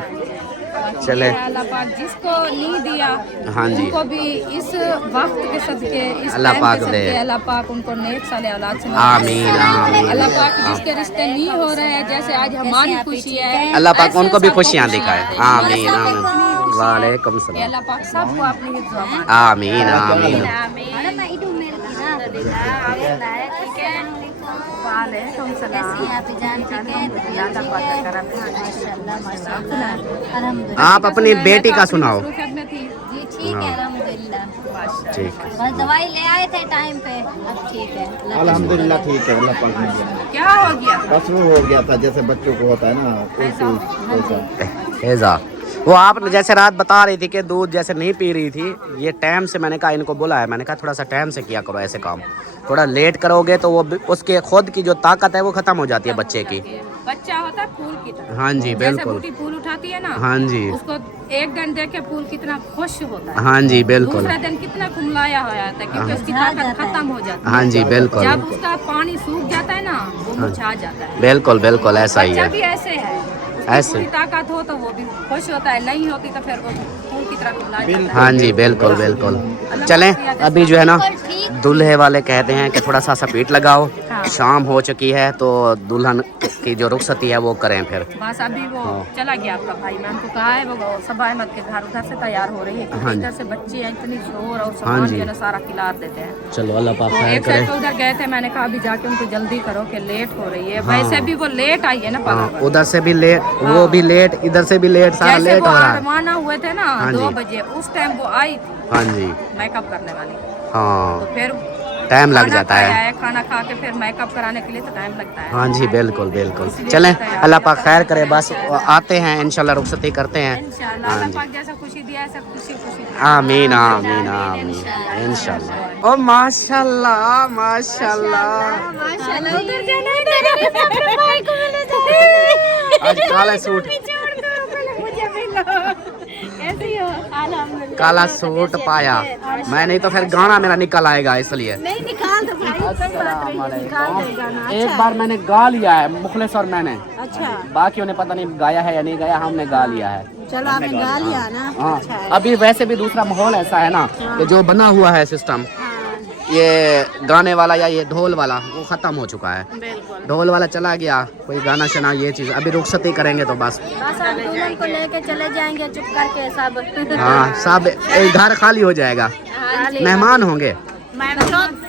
चले, अल्लाह पाक जिसको नहीं दिया हाँ जी, उनको भी इस वक्त के सदके, इस अल्लाह टाइम पाक के दे, सदके अल्लाह पाक उनको नेक साले औलाद से आमीन आमीन। अल्लाह पाक जिसके रिश्ते नहीं हो रहे हैं, जैसे आज हमारी खुशी है, अल्लाह पाक ऐसे उनको भी सबको खुशियाँ दिखाए, आमीन हमारे आमीन। साथ खुशी है। वालेकुम सलाम, अल्लाह पाक सबको अपनी हिफ्ज़ में आमीन आमीन। वालेकुम सलाम। आप अपनी बेटी का सुनाओ। ठीक है अल्हम्दुलिल्लाह, ठीक है, बस दवाई ले आए थे टाइम पे, अब ठीक है अल्हम्दुलिल्लाह ठीक है, अल्लाह पाक ने क्या हो गया? बस वो हो गया था जैसे बच्चों को होता है ना, उल्टी ऐसा। ऐसा वो आप जैसे रात बता रही थी कि दूध जैसे नहीं पी रही थी, ये टाइम से मैंने कहा इनको बोला है, मैंने कहा थोड़ा सा टाइम से किया करो ऐसे काम, थोड़ा लेट करोगे तो वो उसके खुद की जो ताकत है वो खत्म हो जाती है बच्चे की। बच्चा होता है फूल की तरह। हाँ जी बिल्कुल। जैसे फूल उठाती है ना, हाँ जी, उसको एक दिन देख के फूल कितना खुश होता है। हाँ जी बिल्कुल। दूसरा दिन कितना कुमलाया हो जाता है क्योंकि उसकी ताकत खत्म हो जाती है। हाँ जी बिल्कुल। जब उसका पानी सूख जाता है ना वो मुरझा जाता है। बिल्कुल बिल्कुल ऐसा ही बच्चा है। भी ऐसे है, ऐसे पूरी ताकत हो तो वो भी खुश होता है, नहीं होती तो फिर वो फूल की तरह कुमला जाता है। हाँ जी बिल्कुल बिल्कुल। चलें अभी जो है ना दूल्हे वाले कहते हैं कि थोड़ा सा सपीट लगाओ, शाम हो चुकी है तो दुल्हन की जो रुखसती है वो करें फिर। बस अभी वो चला गया आपका भाई, मैं उनको कहा है वो सबा अहमद के घर उधर से तैयार हो रही है क्योंकि इधर से बच्चे हैं इतनी शोर और सामान जो है ना सारा खिलार देते हैं। चलो अल्लाह पाक तो खैर एक करे। साइड तो उधर गए थे, मैंने कहा अभी जाके उनको जल्दी करो कि लेट हो रही है। वैसे भी वो लेट आई है ना पार्लर पर। उधर से भी लेट, वो भी लेट, इधर से भी लेट, सारा जैसे लेट वो हो रहा है। रवाना हुए थे ना हाँ 2 जी। बजे, उस टाइम वो आई थी हाँ जी मेकअप करने वाली। हाँ तो फिर टाइम लग खाना जाता खाया है। खाना खा के फिर मेकअप कराने के लिए तो टाइम लगता है। हाँ जी बिल्कुल बिल्कुल। चलें अल्लाह पाक खैर करे, बस आते हैं इंशाल्लाह रुखसती करते हैं। इंशाल्लाह अल्लाह पाक जैसा खुशी दिया है सब खुशी खुशी आमीन आमीन आमीन इंशाल्लाह। ओ माशाल्लाह माशाल्लाह। माशाल्लाह उधर जाना है तेरे अपने भाई को मिले जाए। आज काला सूट, मुझे मिलो ऐसे ही हो अल्हम्दुलिल्लाह। काला सूट पाया मैं, नहीं तो फिर गाना मेरा निकल आएगा इसलिए। नहीं निकाल दो भाई, कोई बात नहीं, निकाल दो गाना। एक बार मैंने गा लिया है मुखलिस और मैंने, अच्छा बाकियों ने पता नहीं गाया है या नहीं गाया, हमने गा लिया है। चलो आपने गा लिया ना। हाँ अभी वैसे भी दूसरा माहौल ऐसा है ना कि जो बना हुआ है सिस्टम, ये गाने वाला या ये ढोल वाला वो खत्म हो चुका है। बिल्कुल ढोल वाला चला गया, कोई गाना शना ये चीज अभी रुखसती करेंगे तो बस। बस हम दुल्हन को लेके चले जाएंगे चुप करके सब। हाँ सब घर खाली हो जाएगा, मेहमान होंगे।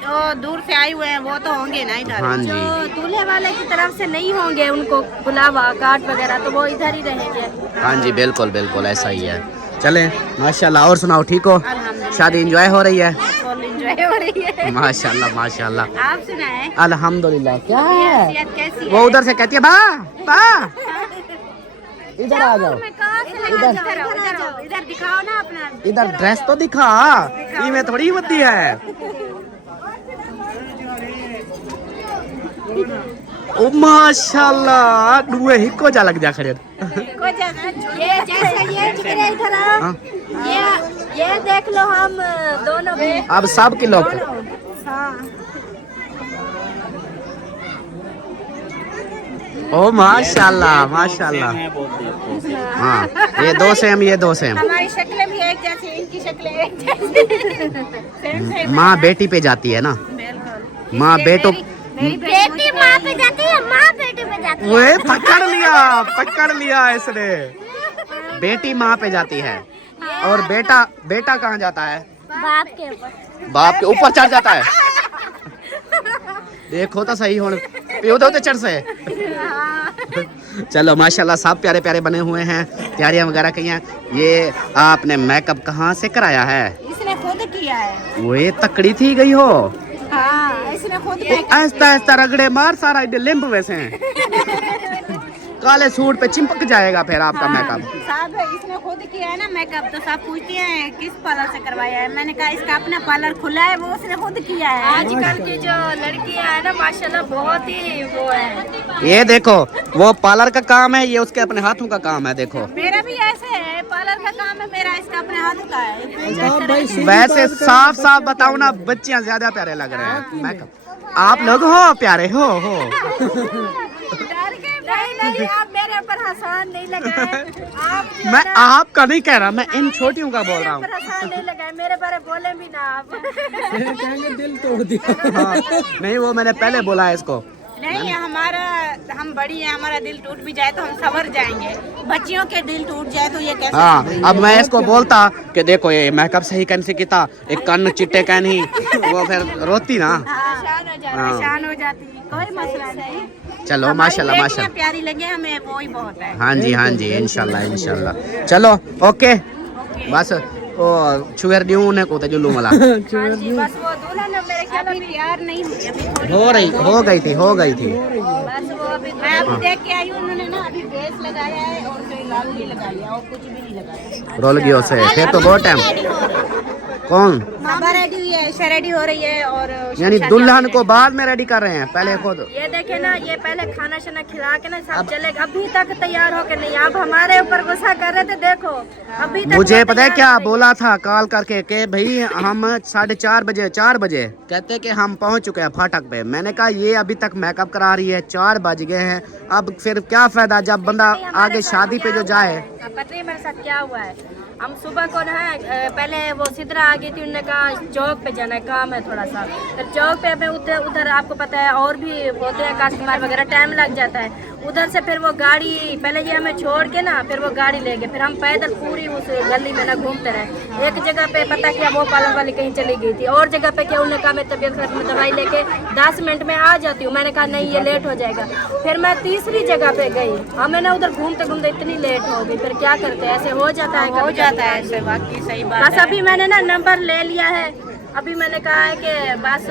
जो दूर से आए हुए हैं वो तो होंगे ना इधर। हाँ जो जी दूल्हे वाले की तरफ से नहीं होंगे उनको बुलावा कार्ड वगैरह तो वो इधर ही रहेंगे। हाँ जी बिल्कुल बिल्कुल ऐसा ही है। चले माशाल्लाह। और सुनाओ ठीक हो? शादी एंजॉय हो रही है? फुल एंजॉय हो रही है। माशाल्लाह माशाल्लाह। आप सुनाएं अल्हम्दुलिल्लाह। क्या है सेहत कैसी है? वो उधर से कहती है बा बा इधर आ जाओ, मैं कहाँ से लगा इधर आओ, इधर दिखाओ ना अपना। इधर ड्रेस तो दिखा, इमें थोड़ी होती है। ओ माशाल्लाह दुए हिको जा लग जा खड़े। ये जैसे ये जिगरे इधर आओ, हाँ। ये देख लो हम दोनों भी। अब सब के लोग ओ माशाल्लाह माशाल्लाह। हाँ ये 2 सेम, ये 2 सेम। हमारी शक्लें भी एक जैसी, इनकी शक्लें एक जैसी। माँ बेटी पे जाती है ना, माँ बेटो बेटी माँ पे जाती है, माँ बेटे पे जाती है। वो पकड़ लिया इसने। बेटी माँ पे जाती है और बेटा कहाँ जाता है? बाप के ऊपर। बाप के ऊपर चढ़ जाता है। देखो तो सही हो प्यो दो चढ़ से। चलो माशाल्लाह सब प्यारे प्यारे बने हुए हैं, तैयारियां वगैरह की हैं। ये आपने मेकअप कहाँ से कराया है? इसने खुद किया है। वो ये तकड़ी थी गई हो। हाँ इसने खुद ऐसा ऐसा रगड़े मार सारा लिम्ब वैसे हैं। काले सूट पे चिपक जाएगा फिर आपका मेकअप। साहब इसने खुद किया है ना मेकअप, तो सब पूछते हैं किस पार्लर से करवाया है। मैंने कहा इसका अपना पार्लर खुला है, वो उसने खुद किया है। आजकल की जो लड़कियां है ना माशाल्लाह बहुत ही वो है। ये देखो वो पार्लर का काम है, ये उसके अपने हाथों का काम है। देखो मेरा भी ऐसे है, पार्लर का काम है मेरा, इसका अपने हाथ का है। वैसे साफ साफ बताओ ना, बच्चियां ज्यादा प्यारे लग रहे हैं मेकअप। आप लोग हो प्यारे हो। नहीं आप मेरे ऊपर हंसान नहीं लगाए। आप मैं आपका नहीं कह रहा, मैं इन छोटियों का बोल रहा हूँ। हंसान नहीं लगाए, मेरे बारे बोले भी ना आप। दिल तोड़ दिया। हाँ, नहीं वो मैंने पहले बोला है इसको। नहीं हम बड़ी हैं, हमारा दिल टूट भी जाए तो हम सवर जाएंगे। बच्चियों के दिल टूट जाए तो ये कैसे? हाँ अब मैं इसको बोलता कि देखो ये मेकअप सही कैसे किया, एक कन्न चिट्टे कैन ही, वो फिर रोती ना। परेशान हो जाती, कोई मसला नहीं। चलो माशाल्लाह माशाल्लाह। प्यारी लगे हमें वो ही बहुत है। हाँ जी इंशाल्लाह इंशाल्लाह। चलो ओके बस वो छुएर दियो ने को ते जुलू मला। हाँ जी बस वो मेरे ख्याल अभी तैयार नहीं हुई, अभी थोड़ी हो गई थी। बस वो अभी मैं अभी देख के आई हूँ, उन्होंने ना अभी बेस लगाया है और कोई लाल भी लगा लिया और कुछ भी नहीं लगाया। रोल गयो से फिर तो बहुत टाइम। कौन बाबा रेडी हुई है, ऐशा रेडी हो रही है और यानी दुल्हन को बाद में रेडी कर रहे हैं, पहले खुद। ये देखे ना, ये पहले खाना शाना खिला के ना सब चले, अभी तक तैयार हो के नहीं। अब हमारे ऊपर गुस्सा कर रहे थे, देखो अभी तक मुझे वो पता है तैयार क्या नहीं। बोला था कॉल करके कि भाई हम 4:30 बजे कहते कि हम पहुंच चुके हैं फाटक पे। मैंने कहा ये अभी तक मेकअप करा रही है, 4 बज गए हैं, अब फिर क्या फायदा जब बंदा आगे शादी पे जो जाए। पता है मेरे साथ क्या हुआ है, हम सुबह को ना पहले वो सिद्रा आ गई थी, उन्होंने कहा चौक पे जाना है, काम है थोड़ा सा। फिर चौक पे हमें उधर आपको पता है और भी होते हैं कस्टमर वगैरह, टाइम लग जाता है। उधर से फिर वो गाड़ी पहले ये हमें छोड़ के ना फिर वो गाड़ी ले गए, फिर हम पैदल पूरी उस गली में ना घूमते रहे। एक जगह पे पता किया वो पार्लर वाली कहीं चली गई थी, और जगह पे क्या उन्होंने कहा मैं तबीयत खराब में दवाई लेके 10 मिनट में आ जाती हूँ। मैंने कहा नहीं ये लेट हो जाएगा। फिर मैं तीसरी जगह पे गई, हमें ना उधर घूमते घूमते इतनी लेट हो गई। फिर क्या करते हैं, ऐसे हो जाता है, हो जाता है ऐसे, बाकी सही बात। बस अभी मैंने ना नंबर ले लिया है, अभी मैंने कहा है कि बस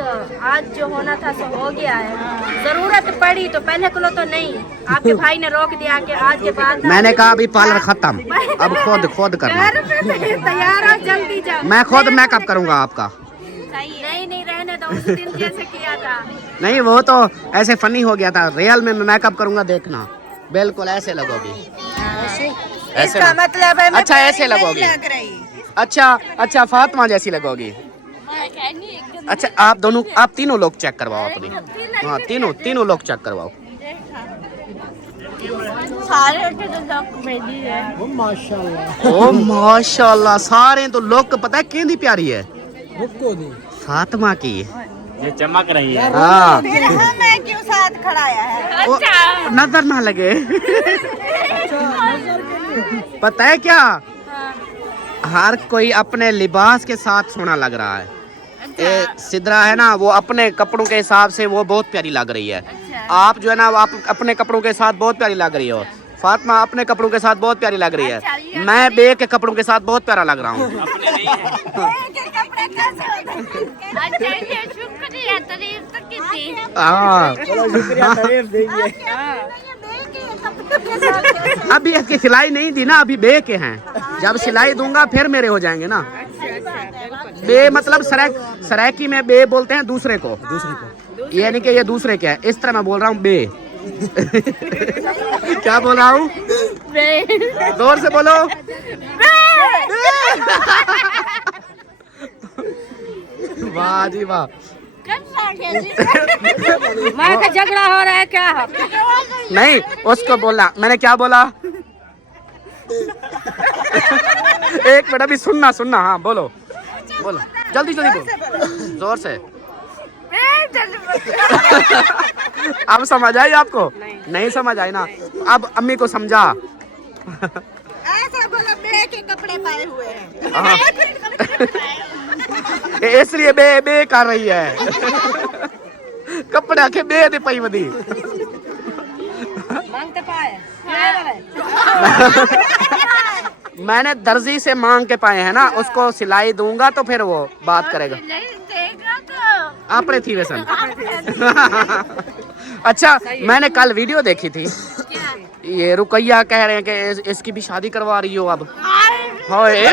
आज जो होना था सो हो गया है। जरूरत पड़ी तो पहले को तो नहीं, आपके भाई ने रोक दिया कि आज के बाद। मैंने कहा अभी पार्लर खत्म, अब खुद करना। तैयार हो, जल्दी जाओ। मैं खुद मेकअप करूंगा आपका। नहीं रहने दो, उस दिन जैसे किया था। नहीं वो तो ऐसे फनी हो गया था, रियल में मैं मेकअप करूंगा देखना, बिल्कुल ऐसे लगोगी। ऐसे इसका मतलब है मैं अच्छा ऐसे लगोगी। लग रही। अच्छा फातिमा जैसी लगोगी। अच्छा आप तीनों लोग चेक करवाओ अपनी। हाँ तीनों लोग चेक करवाओ। सारे है। ओ माशाल्लाह, सारे तो लोग पता है किंदी प्यारी है, फातिमा की। ये चमक रही है। हाँ फिर हमें क्यों साथ खड़ाया है? ओ, नजर ना लगे। पता है क्या, हर कोई अपने लिबास के साथ सोना लग रहा है। ये सिद्रा है ना, वो अपने कपड़ों के हिसाब से वो बहुत प्यारी लग रही है। आप जो है ना आप अपने कपड़ों के साथ बहुत प्यारी लग रही हो। फातिमा अपने कपड़ों के साथ बहुत प्यारी लग रही है। मैं बे के कपड़ों के साथ बहुत प्यारा लग रहा हूँ। हाँ अभी इसकी सिलाई नहीं दी ना, अभी बे के हैं। जब सिलाई दूंगा फिर मेरे हो जाएंगे ना। बे मतलब सरायकी में बे बोलते हैं दूसरे को, ये नहीं कि ये दूसरे के है, इस तरह मैं बोल रहा हूँ बे। क्या बोल रहा हूँ, जोर से बोलो। वाह जी वाह। माँ का झगड़ा हो रहा है क्या? नहीं उसको बोलना, मैंने क्या बोला। एक मिनट अभी सुनना। हाँ बोलो जल्दी बोलो, जोर से। अब समझ आई आपको? नहीं समझ आई ना, अब अम्मी को समझा। ऐसा बोला बे के कपड़े पाए हुए हैं। हाँ। इसलिए बे कर रही है। कपड़े आके बे दे पई वदी। मांगते पाए मैंने दर्जी से मांग के पाए हैं ना, उसको सिलाई दूंगा तो फिर वो बात करेगा। आपने थी वैसन। अच्छा मैंने कल वीडियो देखी थी, ये रुकैया कह रहे हैं कि इसकी भी शादी करवा रही हो अब। होए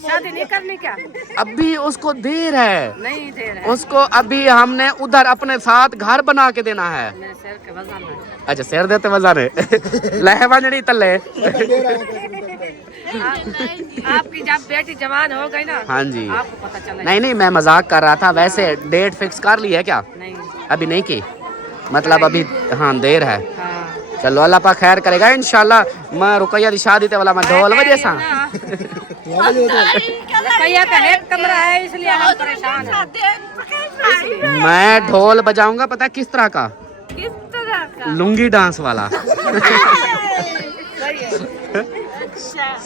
शादी नहीं करनी क्या? अभी उसको देर है, नहीं दे रहा, उसको अभी हमने उधर अपने साथ घर बना के देना है। मेरे सिर के वजन है। अच्छा सिर देते वजन है। लहे बजड़ी तले। आपकी जब बेटी जवान हो गई ना, हाँ जी, आपको पता चला। नहीं मैं मजाक कर रहा था। वैसे डेट फिक्स कर ली है क्या? नहीं अभी नहीं की, मतलब अभी हाँ देर है। हाँ। चलो अल्लाह पाक खैर करेगा इंशाल्लाह। मैं रुकैया दी शादी ते वाला मैं ढोल बजे सा। रुकैया का एक कमरा है इसलिए हम परेशान हैं। मैं ढोल बजाऊंगा, पता है किस तरह का? किस तरह का? लुंगी डांस वाला।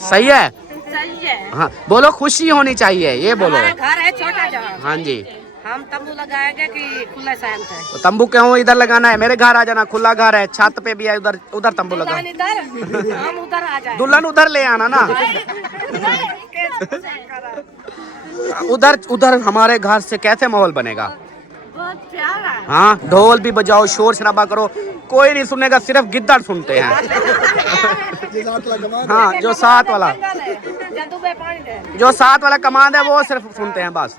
सही है? सही है। हाँ बोलो, खुशी होनी चाहिए, ये बोलो। हमारा घर है छोटा जहाँ, हाँ जी। हम तंबू लगाएंगे कि खुला सहन है? तो तंबू क्यों इधर लगाना है? मेरे घर आ जाना, खुला घर है, छत पे भी है, उधर तंबू लगा। हम उधर आ जाए। दुल्हन उधर ले आना ना। उधर उधर हमारे घर से कैसे माहौल बनेगा? बहुत प्यारा है। हाँ, ढोल भी बजाओ, शोर शराबा करो, कोई नहीं सुनेगा, सिर्फ गिद्दड़ सुनते हैं। हाँ, जो साथ वाला कमांड है वो सिर्फ सुनते हैं बस।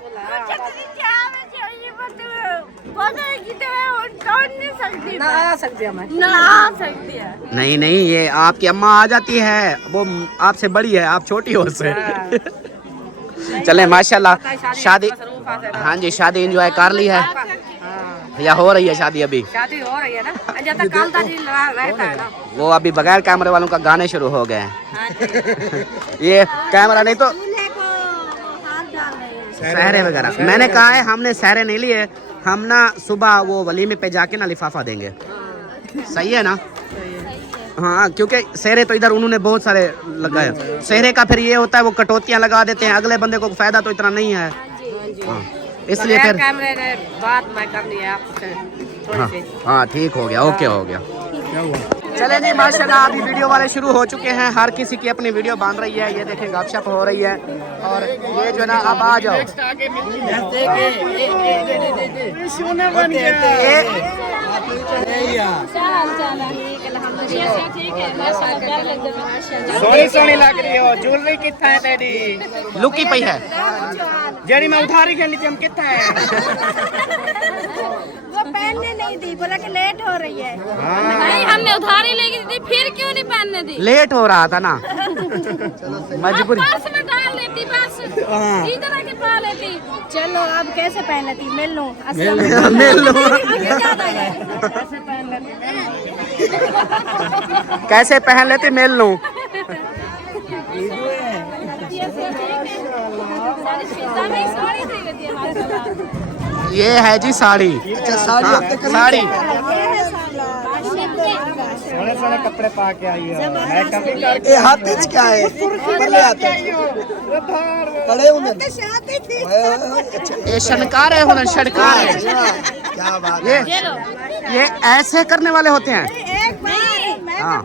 नहीं नहीं, ये आपकी अम्मा आ जाती है, वो आपसे बड़ी है, आप छोटी हो उससे। चले माशाल्लाह, शादी, हाँ जी, शादी एंजॉय कर ली है या हो रही है शादी? अभी शादी हो रही है ना, जब तक कालता जी रहता है ना, वो अभी बगैर कैमरे वालों का गाने शुरू हो गए हैं। ये कैमरा नहीं तो सहरे वगैरह, मैंने कहा है हमने सहरे नहीं लिए, हम ना सुबह वो वलीमे पे जाके ना लिफाफा देंगे। सही है ना? हाँ, क्योंकि सहरे तो इधर उन्होंने बहुत सारे लगाए, सहरे का फिर ये होता है वो कटौतियाँ लगा देते हैं, अगले बंदे को फायदा तो इतना नहीं है। हाँ, इसलिए फिर कैमरे ने बात मैं करनी है आपसे थोड़ी सी। हाँ ठीक हो गया, ओके हो गया। चले जी माशाल्लाह, अभी वीडियो वाले शुरू हो चुके हैं, हर किसी की अपनी वीडियो बांध रही है। ये देखें गपशप हो रही है, और ये जो ना अब आ जाओ, सोनी सोनी लग रही हो, ज्वेलरी कितना है तेरी? लुकी पई है जड़ी में उधारी के नीचे हम कितना है? वो पहनने नहीं दी, बोला कि लेट हो रही है। नहीं, हमने उधारी लेके दी, फिर क्यों नहीं पहनने दी? लेट हो रहा था ना, मजबूरी। पर्स में डाल लेती, बस इधर आके पा लेती। चलो अब कैसे पहन लेती? मिल लो, मिल लो, कैसे पहन लेती? मिल लूं। ये है जी साड़ी। हाँ, साड़ी सोने सोने कपड़े पा के आई हो, मैं कभी करके ये हाथ में क्या है? पल्ले आते कड़े हुए ये शनकार है, होना शनकार है। क्या बात है? ये ऐसे करने वाले होते हैं। हाँ,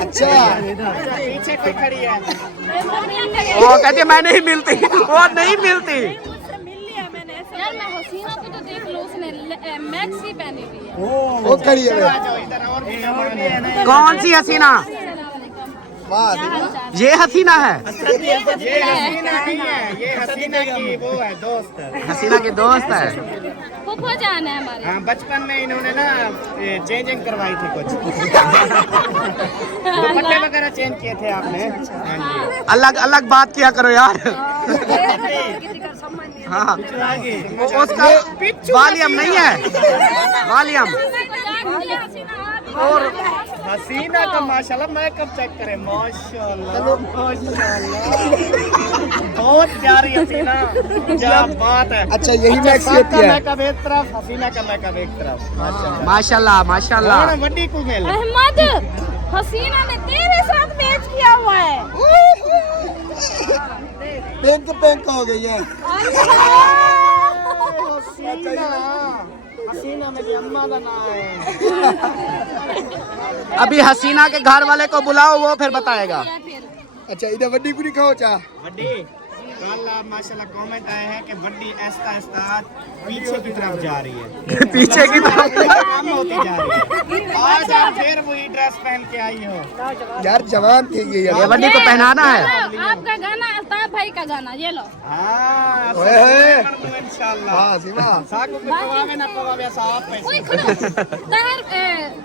अच्छा, पीछे कोई खड़ी है। वो कहती है मैं नहीं मिलती, वो नहीं मिलती। यार मैं हसीना को तो देख लो, उसने मैक्सी पहनी हुई है। वो खड़ी है। इधर और भी सामान है। कौन सी हसीना? ये हसीना है। ये हसीना नहीं है, ये हसीना की वो है दोस्त। हसीना के दोस्त है। फूफा जान है हमारे। हाँ, बचपन में इन्होंने ना चेंजिंग करवाई थी कुछ, दुपट्टे वगैरह चेंज किए थे आपने। हाँ जी, अलग अलग बात किया करो यार। हाँ, उसका वॉल्यूम नहीं है, वॉल्यूम। और हसीना का माशाल्लाह मेकअप चेक करें, माशाल्लाह माशाल्लाह, बहुत प्यारी हसीना, क्या बात है। अच्छा, यही मैक्सी सबका होती है। मेकअप एक तरफ, हसीना का मेकअप एक तरफ, माशाल्लाह माशाल्लाह माशाल्लाह। कौन वड्डी को मिल अहमद, हसीना ने तेरे साथ मैच किया हुआ है। पिंक पिंक हो गई है। हसीना मेरी अम्मा का नाम है। अभी हसीना के घर वाले को बुलाओ, वो फिर बताएगा। अच्छा, इधर वड्डी पूरी खाओ चा। वड्डी कल माशाल्लाह कमेंट आए हैं कि वड्डी ऐसा ऐसा पीछे की तरफ जा रही है, पीछे की तरफ कम होती जा रही है। आज आप फिर वही ड्रेस पहन के आई हो। यार जवान थी ये ये यार। वड्डी को पहनाना है। आपका गाना, अल्ताफ भाई का गाना, ये लो। हाँ, ओए होए। इंशाल्लाह। हाँ सीमा। साकू पे पवावे ना पवावे साफ पे। ओए तहर,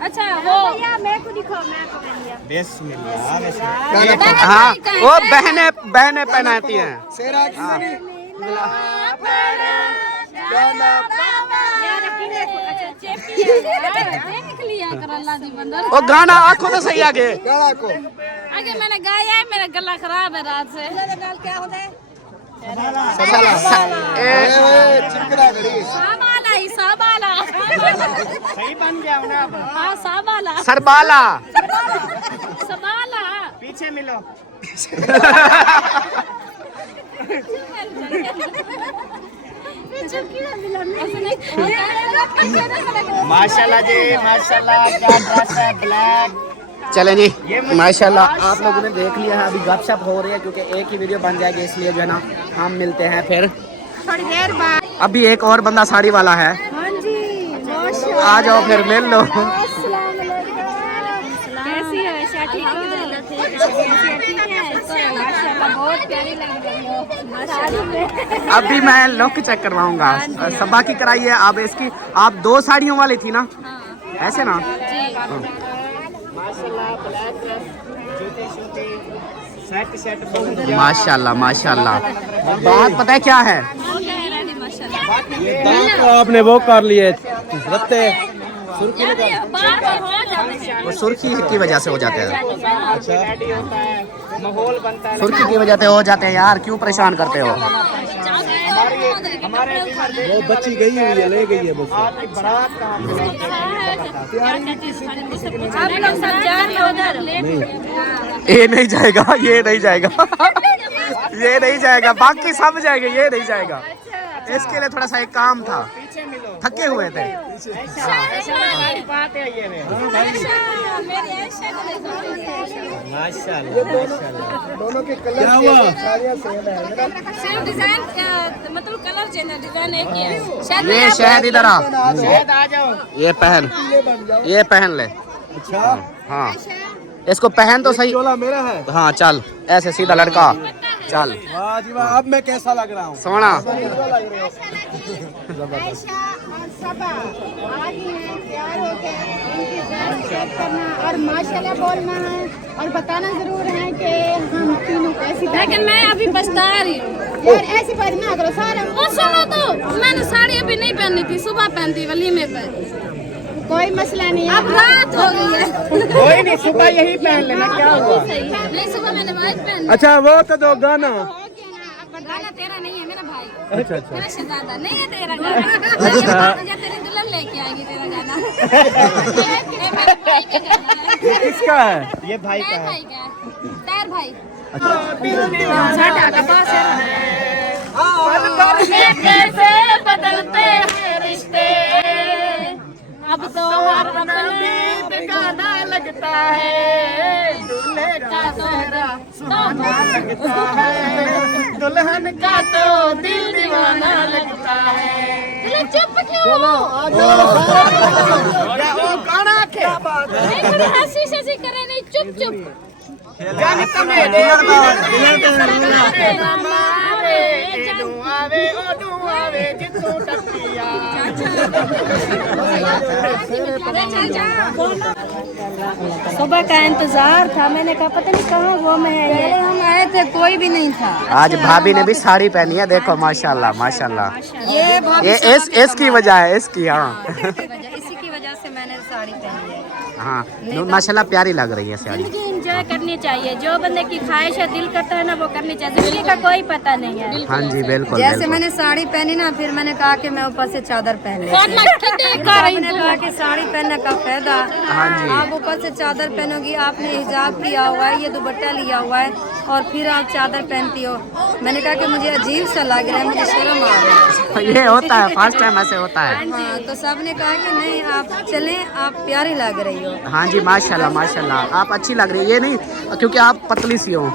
अच्छा वो मैं को दिखाओ, मैं को पहनिया। बिस्मिल्लाह बिस्मिल्लाह। गाना पा- हाँ, वो बहने बहने पहनाती हैं। शेरा की सुनी। वो गाना आंखों में सही आगे। गाना को आगे मैंने गाया है, मेरा गला खराब है रात से। क्या होता है? चिकरा गड़ी। साबाला ही साबाला। सही बन गया हूँ ना अब। हाँ साबाला। सरबाला। सबाला। पीछे मिलो। माशाल्लाह जी माशाल्लाह, क्या ड्रेस है, ब्लैक। चलें जी माशाल्लाह आप लोगों ने देख लिया है। अभी गपशप हो रही है क्योंकि एक ही वीडियो बन जाएगी, इसलिए जो है ना हम मिलते हैं फिर थोड़ी देर बाद। अभी एक और बंदा साड़ी वाला है, हाँ जी आ जाओ फिर मिल लो। कैसी है ऐशा? ठीक है माशाल्लाह बहुत प्यारी लग रही हो साड़ी में। अभी मैं लुक चेक करवाऊंगा। सबा की कराई है आप इसकी, आप 2 साड़ियों वाली थी ना? ऐसे ना माशाल्लाह माशाल्लाह। बात पता है क्या है, आपने वो कर लिए रत्ते वो सुर्खी की वजह से हो जाते हैं। माहौल बनता है। सुर्खी की वजह से हो जाते हैं यार, क्यों परेशान करते हो? वो बच्ची गई हुई है, ले गई है वो। आपकी बारात कहाँ आप लोग सब जा रहे हो उधर? ये नहीं जाएगा, ये नहीं जाएगा, ये नहीं जाएगा, बाकी सब जाएंगे, ये नहीं जाएगा। इसके लिए थोड़ा सा एक काम था, थके हुए थे। बात है ये में। दोनों के कलर साड़ियाँ सेम है। सेम डिजाइन मतलब कलर डिजाइन एक ही है। ये शायद इधर आ, शायद आ जाओ। ये पहन ले। अच्छा हाँ इसको पहन तो सही। चोला मेरा है। हाँ चल ऐसे सीधा लड़का चल। वाह जी वाह, अब मैं कैसा लग रहा हूँ? सोना आयशा और सबा आज हैं, प्यार हो गया, उनकी ड्रेस चेक करना और माशाल्लाह बोलना है और बताना जरूर है कि हम तीनों कैसी। लेकिन मैं अभी पछता रही हूँ यार ऐसी बात ना करो सारा। वो सुनो तो, मैंने साड़ी अभी नहीं पहनी थी, सुबह पहनती वलीमे पे। कोई मसला नहीं है। अब रात हो गई है। कोई नहीं, सुबह यही पहन लेना, क्या हुआ? नहीं सुबह मैंने वाइट पहनी। अच्छा वो तो दो गाना। गाना तेरा नहीं है मेरा भाई, अच्छा अच्छा मेरा शहजादा नहीं है तेरा गाना। मुझे तेरी दुल्हन लेके आएगी तेरा गाना। ये मेरे भाई का गाना है। ये किसका है? ये भाई का तार है। भाई का है, तार भाई। कैसे बदलते हैं रिश्ते, अब तो हर अपने गाना लगता है, दूल्हे का सेहरा सुहाना लगता है, दुल्हन का तो दिल दीवाना लगता है। चुप क्यों हो? वो गाना क्या बात है? नहीं कभी हंसी शसी करे नहीं, चुप चुप। जाने तमे आवे जितू टपिया। सुबह का इंतजार था, मैंने कहा पता नहीं कहाँ वो में है ये। हम आए थे कोई भी नहीं था। आज भाभी ने भी साड़ी पहनी है, देखो माशाल्लाह माशाल्लाह। ये इसकी वजह है, इसकी। हाँ इसी की वजह से मैंने साड़ी पहनी है। हाँ माशाल्लाह प्यारी लग रही है साड़ी। जिंदगी एंजॉय करनी चाहिए, जो बंदे की ख्वाहिश है, दिल करता है ना, वो करनी चाहिए। जिंदगी का कोई पता नहीं है। हाँ जी बिल्कुल जैसे बिल्कुल। मैंने साड़ी पहनी ना, फिर मैंने कहा कि मैं ऊपर से चादर पहन लेती हूँ। आपने कहा कि साड़ी पहनने का फायदा, हाँ जी। आप ऊपर से चादर पहनोगी, आपने हिजाब किया हुआ है, ये दुपट्टा लिया हुआ है और फिर आप चादर पहनती हो। मैंने कहा कि मुझे अजीब सा लग रहा है, मुझे शर्म आ रहा है। ये होता है, फर्स्ट टाइम ऐसे होता है। हाँ, तो सबने कहा कि नहीं आप चलें, आप प्यारी लग रही हो। हाँ जी माशाल्लाह माशाल्लाह, आप अच्छी लग रही है। ये नहीं क्योंकि आप पतली सी हो,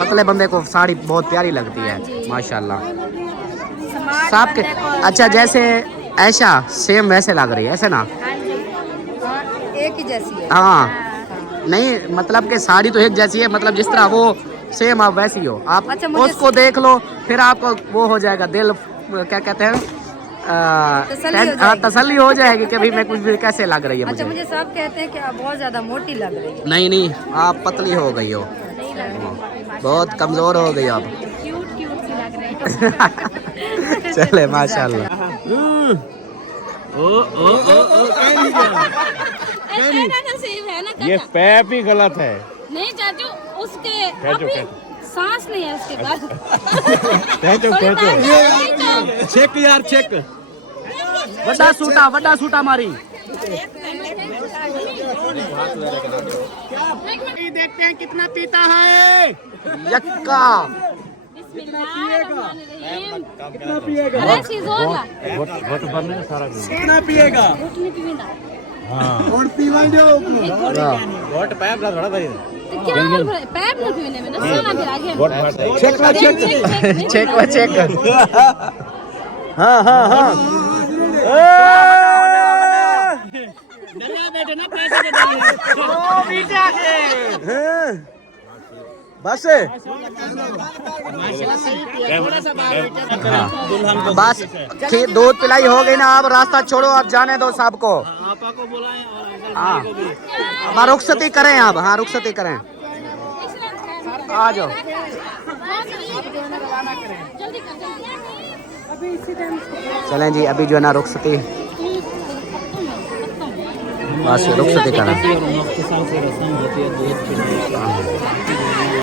पतले बंदे को साड़ी बहुत प्यारी लगती है माशाल्लाह। सब के अच्छा, जैसे ऐशा सेम वैसे लग रही है, ऐसे ना? एक ही जैसी है। हाँ नहीं मतलब कि साड़ी तो एक जैसी है, मतलब जिस तरह वो सेम आप वैसी हो। आप अच्छा, मुझे उसको देख लो फिर आपको वो हो जाएगा, दिल क्या कहते हैं, तसल्ली हो जाएगी कि भाई मैं कुछ भी कैसे लग रही है अच्छा, मुझे। मुझे सब कहते हैं कि आप बहुत ज्यादा मोटी लग रही है। नहीं नहीं आप पतली हो गई हो, बहुत कमजोर हो गई आप। चले माशाल्लाह। ये पैप ही गलत है। नहीं चाचू, उसके सांस नहीं है उसके पास। चेक यार चेक। वड्डा सूटा मारी। देखते हैं कितना पीता है। यक्का कितना पिएगा? वोट भरने सारा कितना पिएगा? और पीवा दो गोट पाइप ला थोड़ा भाई तो क्या पैप में पीने में ना सोना फिर आगे चेक ला चेक चेक व चेक हाँ हाँ हाँ बस बस दूध पिलाई हो गई ना, अब रास्ता छोड़ो, अब जाने दो सबको। हाँ अब रुखसती करें, अब हाँ रुखसती करें, आ जाओ। चलें जी, अभी जो है ना रुखसती, बस रुखसती करें।